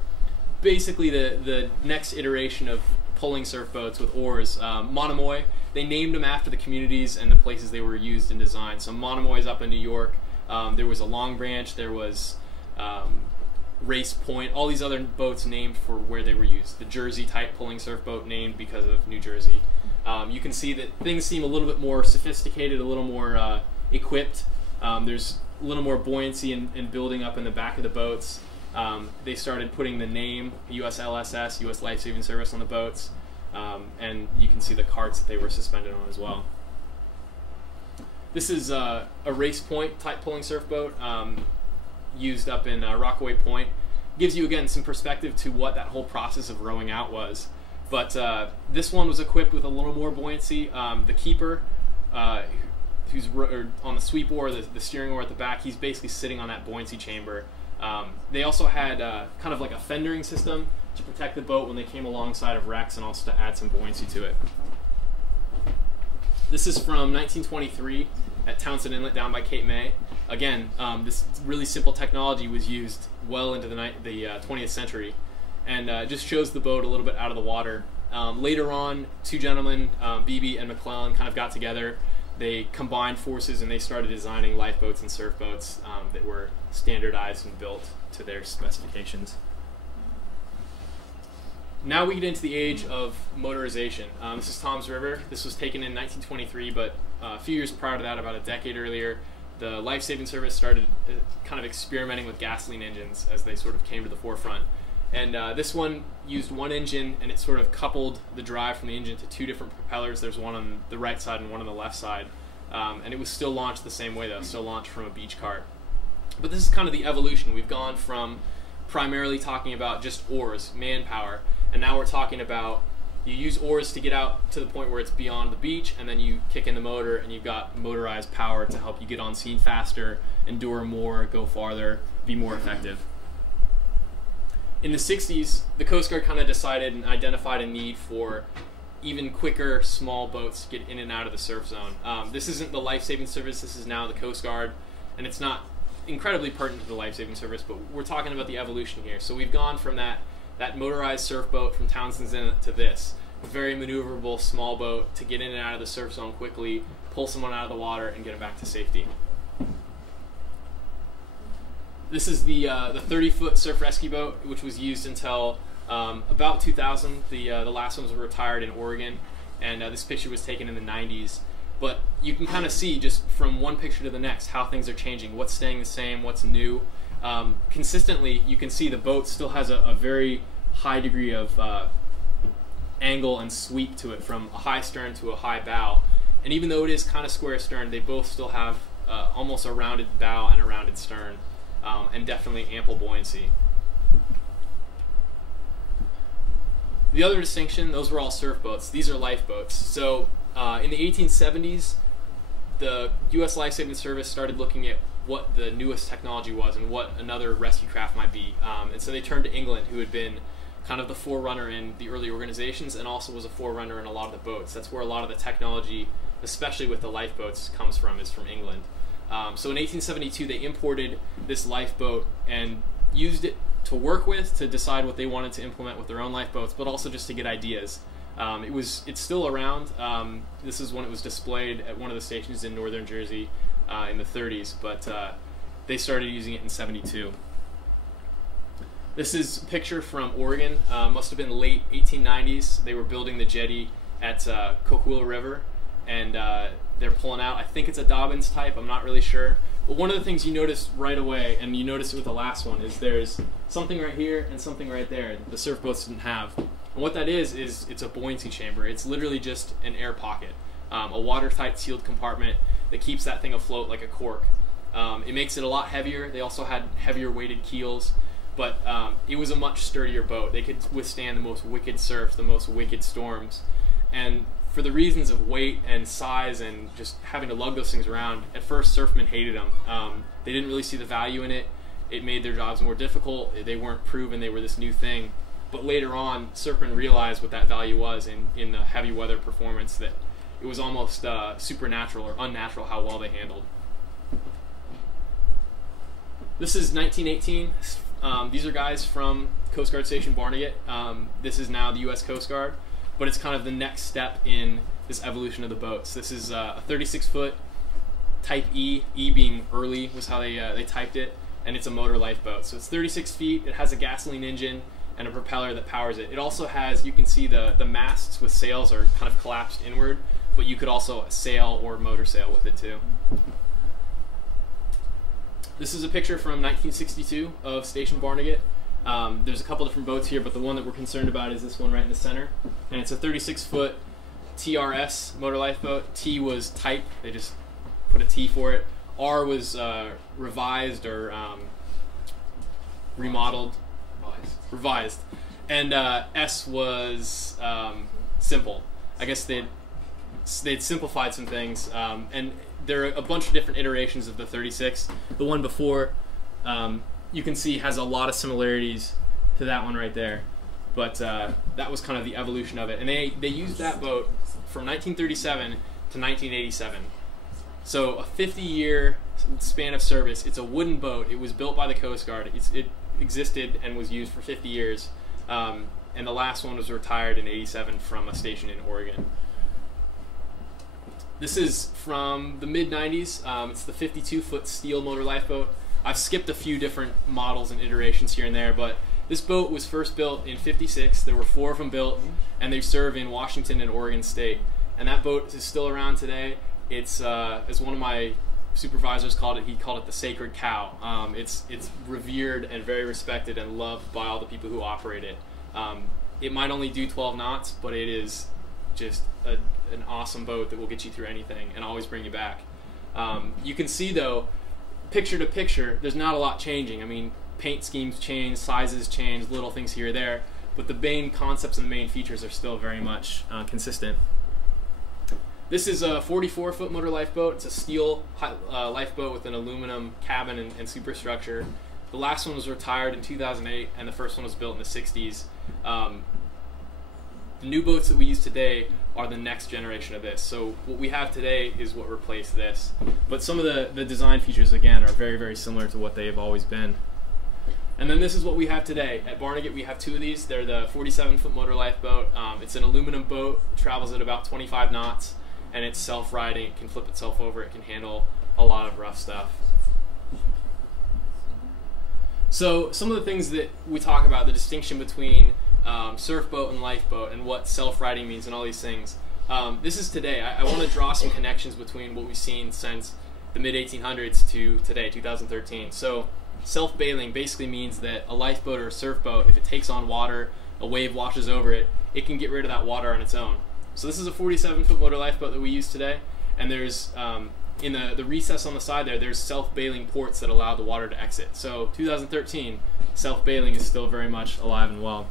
basically the next iteration of pulling surf boats with oars. Monomoy, they named them after the communities and the places they were used and designed. So Monomoy is up in New York. There was a Long Branch, there was Race Point, all these other boats named for where they were used. The Jersey type pulling surf boat named because of New Jersey. You can see that things seem a little bit more sophisticated, a little more equipped. There's a little more buoyancy and building up in the back of the boats. They started putting the name USLSS, U.S. Lifesaving Service, on the boats, and you can see the carts that they were suspended on as well. This is a Race Point type pulling surf boat used up in Rockaway Point. Gives you again some perspective to what that whole process of rowing out was. But this one was equipped with a little more buoyancy. The keeper, who's on the sweep oar, the steering oar at the back, he's basically sitting on that buoyancy chamber. They also had kind of like a fendering system to protect the boat when they came alongside of wrecks, and also to add some buoyancy to it. This is from 1923 at Townsend Inlet down by Cape May. Again, this really simple technology was used well into the 20th century, and just shows the boat a little bit out of the water. Later on, two gentlemen, Beebe and McClellan, kind of got together. They combined forces and they started designing lifeboats and surf boats that were standardized and built to their specifications. Now we get into the age of motorization. This is Tom's River. This was taken in 1923, but a few years prior to that, about a decade earlier, the Lifesaving Service started kind of experimenting with gasoline engines as they sort of came to the forefront. And this one used one engine, and it sort of coupled the drive from the engine to two different propellers. There's one on the right side and one on the left side. And it was still launched the same way, though, still launched from a beach cart. But this is kind of the evolution. We've gone from primarily talking about just oars, manpower, and now we're talking about you use oars to get out to the point where it's beyond the beach, and then you kick in the motor, and you've got motorized power to help you get on scene faster, endure more, go farther, be more effective. In the 60s, the Coast Guard kind of decided and identified a need for even quicker, small boats to get in and out of the surf zone. This isn't the Lifesaving Service, this is now the Coast Guard, and it's not incredibly pertinent to the Lifesaving Service, but we're talking about the evolution here. So we've gone from that motorized surf boat from Townsend's Inlet to this very maneuverable small boat to get in and out of the surf zone quickly, pull someone out of the water, and get them back to safety. This is the 30-foot surf rescue boat, which was used until about 2000. The last ones were retired in Oregon, and this picture was taken in the 90s. But you can kind of see just from one picture to the next how things are changing, what's staying the same, what's new. Consistently, you can see the boat still has a very high degree of angle and sweep to it, from a high stern to a high bow. And even though it is kind of square stern, they both still have almost a rounded bow and a rounded stern. And definitely ample buoyancy. The other distinction, those were all surf boats. These are lifeboats. So in the 1870s, the U.S. Lifesaving Service started looking at what the newest technology was and what another rescue craft might be. And so they turned to England, who had been kind of the forerunner in the early organizations, and also was a forerunner in a lot of the boats. That's where a lot of the technology, especially with the lifeboats, comes from, is from England. So in 1872, they imported this lifeboat and used it to work with, to decide what they wanted to implement with their own lifeboats, but also just to get ideas. It's still around. This is when it was displayed at one of the stations in northern Jersey in the 30s, but they started using it in 72. This is a picture from Oregon. Must have been late 1890s. They were building the jetty at Coquille River, and they're pulling out. I think it's a Dobbins type. I'm not really sure. But one of the things you notice right away, and you notice it with the last one, is there's something right here and something right there the surf boats didn't have. And what that is it's a buoyancy chamber. It's literally just an air pocket, a watertight sealed compartment that keeps that thing afloat like a cork. It makes it a lot heavier. They also had heavier weighted keels, but it was a much sturdier boat. They could withstand the most wicked surf, the most wicked storms. And for the reasons of weight and size and just having to lug those things around, at first surfmen hated them. They didn't really see the value in it. It made their jobs more difficult. They weren't proven. They were this new thing. But later on, surfmen realized what that value was in the heavy weather performance, that it was almost supernatural or unnatural how well they handled. This is 1918. These are guys from Coast Guard Station Barnegat. This is now the U.S. Coast Guard, but it's kind of the next step in this evolution of the boats. This is a 36-foot Type E, E being early was how they typed it, and it's a motor lifeboat. So it's 36 feet, it has a gasoline engine and a propeller that powers it. It also has, you can see the masts with sails are kind of collapsed inward, but you could also sail or motor sail with it too. This is a picture from 1962 of Station Barnegat. There's a couple different boats here, but the one that we're concerned about is this one right in the center. And it's a 36-foot TRS motor lifeboat. T was type, they just put a T for it. R was revised or remodeled. Revised. And S was simple. I guess they'd simplified some things. And there are a bunch of different iterations of the 36. The one before, you can see, has a lot of similarities to that one right there. But that was kind of the evolution of it. And they used that boat from 1937 to 1987. So a 50-year span of service. It's a wooden boat. It was built by the Coast Guard. It existed and was used for 50 years. And the last one was retired in 87 from a station in Oregon. This is from the mid-90s. It's the 52-foot steel motor lifeboat. I've skipped a few different models and iterations here and there, but this boat was first built in 56. There were 4 of them built, and they serve in Washington and Oregon State. And that boat is still around today. It's, as one of my supervisors called it, he called it the sacred cow. It's revered and very respected and loved by all the people who operate it. It might only do 12 knots, but it is just an awesome boat that will get you through anything and always bring you back. You can see, though, picture to picture, there's not a lot changing. I mean, paint schemes change, sizes change, little things here or there, but the main concepts and the main features are still very much consistent. This is a 44-foot motor lifeboat. It's a steel lifeboat with an aluminum cabin and superstructure. The last one was retired in 2008, and the first one was built in the 60s. The new boats that we use today are the next generation of this. So what we have today is what replaced this. But some of the design features, again, are very, very similar to what they have always been. And then this is what we have today. At Barnegat, we have 2 of these. They're the 47-foot motor lifeboat. It's an aluminum boat. It travels at about 25 knots, and it's self-riding. It can flip itself over. It can handle a lot of rough stuff. So some of the things that we talk about, the distinction between surf boat and lifeboat and what self-riding means and all these things. This is today. I want to draw some connections between what we've seen since the mid-1800s to today, 2013. So self-bailing basically means that a lifeboat or a surf boat, if it takes on water, a wave washes over it, it can get rid of that water on its own. So this is a 47-foot motor lifeboat that we use today, and there's in the recess on the side there's self-bailing ports that allow the water to exit. So 2013, self-bailing is still very much alive and well.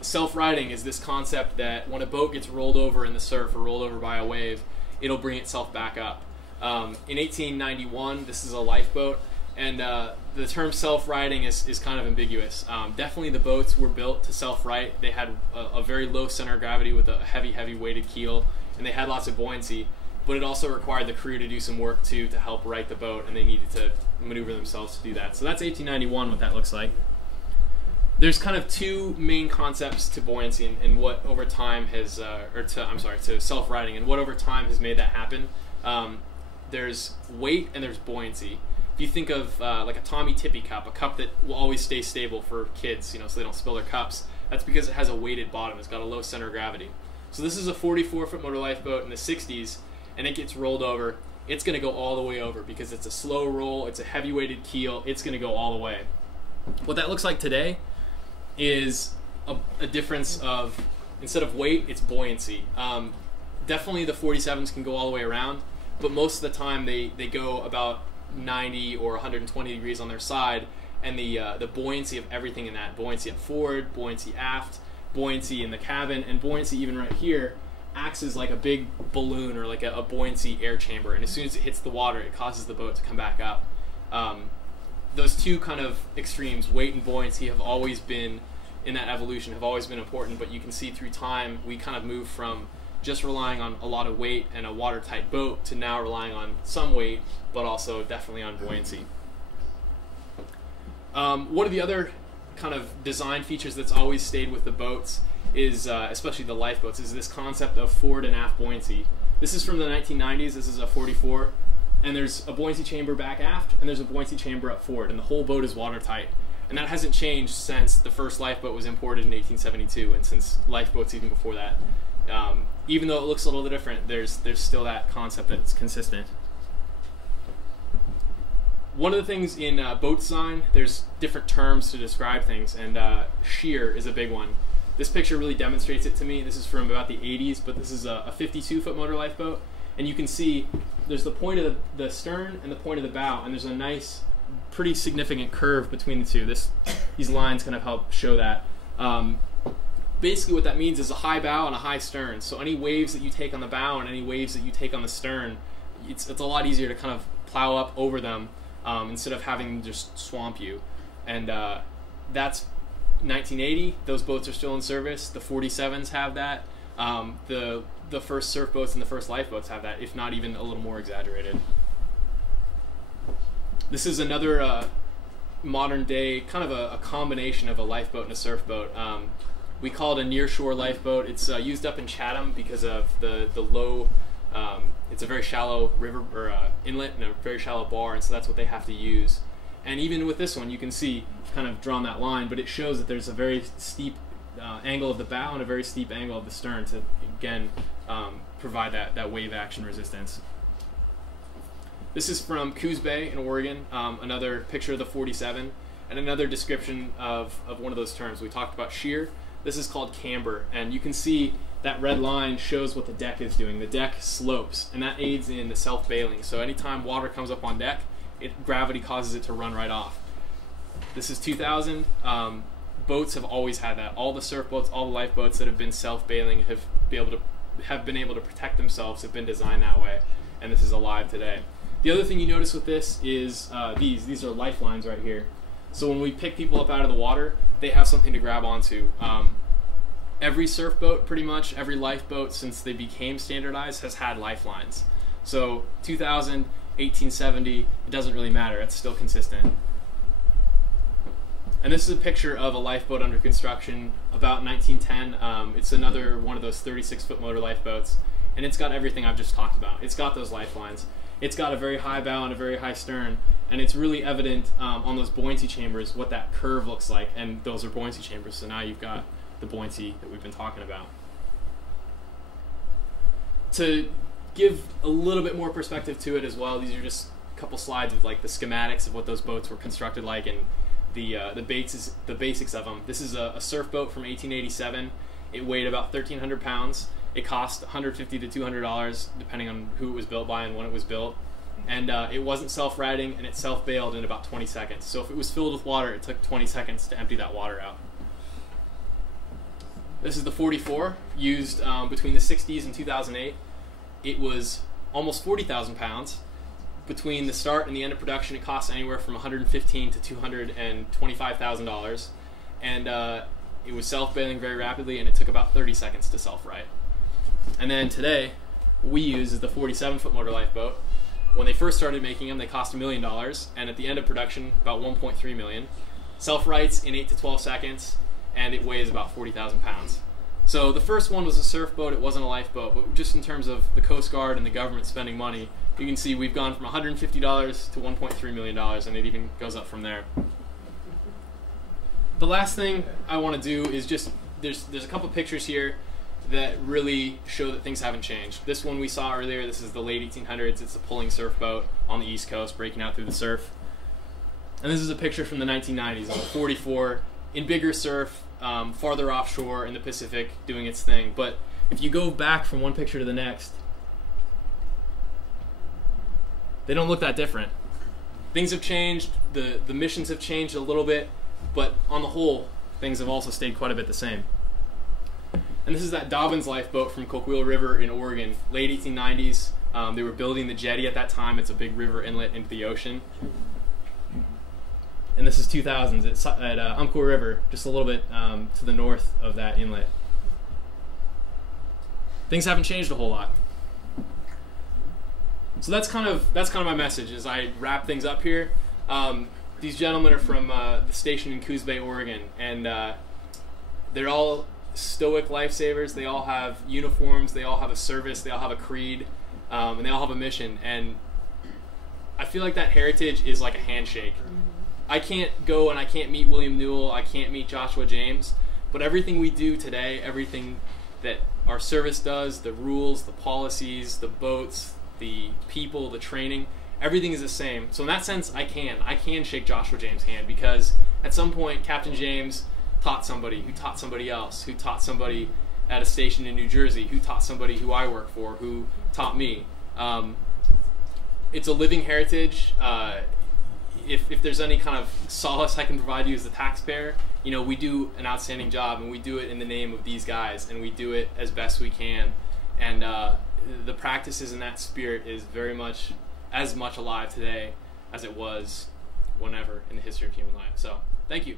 Self-riding is this concept that when a boat gets rolled over in the surf or rolled over by a wave, it'll bring itself back up. In 1891, this is a lifeboat. And the term self-righting is kind of ambiguous. Definitely the boats were built to self-right. They had a very low center of gravity with a heavy weighted keel, and they had lots of buoyancy, but it also required the crew to do some work too to help right the boat, and they needed to maneuver themselves to do that. So that's 1891, what that looks like. There's kind of two main concepts to buoyancy and what over time has, to self-righting, and what over time has made that happen. There's weight and there's buoyancy. If you think of like a Tommy Tippy cup, a cup that will always stay stable for kids, so they don't spill their cups, that's because it has a weighted bottom. It's got a low center of gravity. So this is a 44-foot motor lifeboat in the 60s, and it gets rolled over. It's going to go all the way over because it's a slow roll, it's a heavy weighted keel, it's going to go all the way. What that looks like today is a difference of, instead of weight, it's buoyancy. Definitely the 47s can go all the way around, but most of the time they go about 90 or 120 degrees on their side, and the buoyancy of everything in that, buoyancy at forward, buoyancy aft, buoyancy in the cabin, and buoyancy even right here, acts as like a big balloon or like a buoyancy air chamber, and as soon as it hits the water, it causes the boat to come back up. Those two kind of extremes, weight and buoyancy, have always been, in that evolution, have always been important, but you can see through time we kind of moved from just relying on a lot of weight and a watertight boat to now relying on some weight, but also definitely on buoyancy. One of the other kind of design features that's always stayed with the boats is, especially the lifeboats, is this concept of forward and aft buoyancy. This is from the 1990s, this is a 44, and there's a buoyancy chamber back aft, and there's a buoyancy chamber up forward, and the whole boat is watertight. And that hasn't changed since the first lifeboat was imported in 1872, and since lifeboats even before that. Even though it looks a little different, there's still that concept that's consistent. One of the things in boat design, there's different terms to describe things, and sheer is a big one. This picture really demonstrates it to me. This is from about the 80s, but this is a 52-foot motor lifeboat, and you can see there's the point of the stern and the point of the bow, and there's a nice, pretty significant curve between the two. These lines kind of help show that. Basically what that means is a high bow and a high stern. So any waves that you take on the bow and any waves that you take on the stern, it's a lot easier to kind of plow up over them instead of having them just swamp you. And that's 1980. Those boats are still in service. The 47s have that. The first surf boats and the first lifeboats have that, if not even a little more exaggerated. This is another modern day, kind of a combination of a lifeboat and a surf boat. We call it a near-shore lifeboat. It's used up in Chatham because of the low, it's a very shallow river or inlet and a very shallow bar, and so that's what they have to use. And even with this one, you can see kind of drawn that line, but it shows that there's a very steep angle of the bow and a very steep angle of the stern to, again, provide that wave action resistance. This is from Coos Bay in Oregon, another picture of the 47, and another description of one of those terms. We talked about sheer. This is called camber, and you can see that red line shows what the deck is doing. The deck slopes, and that aids in the self-bailing. So anytime water comes up on deck, gravity causes it to run right off. This is 2000. Boats have always had that. All the surf boats, all the lifeboats that have been self-bailing have been able to protect themselves, have been designed that way, and this is alive today. The other thing you notice with this is these are lifelines right here. So when we pick people up out of the water, they have something to grab onto. Every surf boat, pretty much, every lifeboat since they became standardized has had lifelines. So 2000, 1870, it doesn't really matter, it's still consistent. And this is a picture of a lifeboat under construction about 1910. It's another one of those 36-foot motor lifeboats, and it's got everything I've just talked about. It's got those lifelines. It's got a very high bow and a very high stern, and it's really evident on those buoyancy chambers what that curve looks like, and those are buoyancy chambers, so now you've got the buoyancy that we've been talking about. To give a little bit more perspective to it as well, these are just a couple slides of like the schematics of what those boats were constructed like, and the basics of them. This is a surf boat from 1887. It weighed about 1,300 pounds. It cost $150 to $200 depending on who it was built by and when it was built. And it wasn't self-righting, and it self-bailed in about 20 seconds. So if it was filled with water, it took 20 seconds to empty that water out. This is the 44, used between the 60s and 2008. It was almost 40,000 pounds. between the start and the end of production, it costs anywhere from $115,000 to $225,000, and it was self-bailing very rapidly, and it took about 30 seconds to self-right. And then today, what we use is the 47-foot motor lifeboat. When they first started making them, they cost $1 million, and at the end of production, about $1.3 million. Self-rights in 8 to 12 seconds, and it weighs about 40,000 pounds. So the first one was a surf boat, it wasn't a lifeboat, but just in terms of the Coast Guard and the government spending money, you can see we've gone from $150 to $1.3 million, and it even goes up from there. The last thing I want to do is just, there's a couple pictures here that really show that things haven't changed. This one we saw earlier, this is the late 1800s, it's a pulling surf boat on the East Coast, breaking out through the surf. And this is a picture from the 1990s of a 44 in bigger surf, farther offshore in the Pacific, doing its thing. But if you go back from one picture to the next, they don't look that different. Things have changed, the missions have changed a little bit, but on the whole, things have also stayed quite a bit the same. And this is that Dobbins lifeboat from Coquille River in Oregon, late 1890s. They were building the jetty at that time. It's a big river inlet into the ocean. And this is 2000s. It's at Umpqua River, just a little bit to the north of that inlet. Things haven't changed a whole lot. So that's kind of my message as I wrap things up here. These gentlemen are from the station in Coos Bay, Oregon, and they're all stoic lifesavers. They all have uniforms. They all have a service. They all have a creed, and they all have a mission. And I feel like that heritage is like a handshake. I can't go and I can't meet William Newell, I can't meet Joshua James, but everything we do today, everything that our service does, the rules, the policies, the boats, the people, the training, everything is the same. So in that sense, I can shake Joshua James' hand, because at some point Captain James taught somebody who taught somebody else, who taught somebody at a station in New Jersey, who taught somebody who I work for, who taught me. It's a living heritage. If there's any kind of solace I can provide you as the taxpayer, you know, we do an outstanding job, and we do it in the name of these guys, and we do it as best we can. And the practices in that spirit is very much, as much alive today as it was whenever in the history of human life. So, thank you.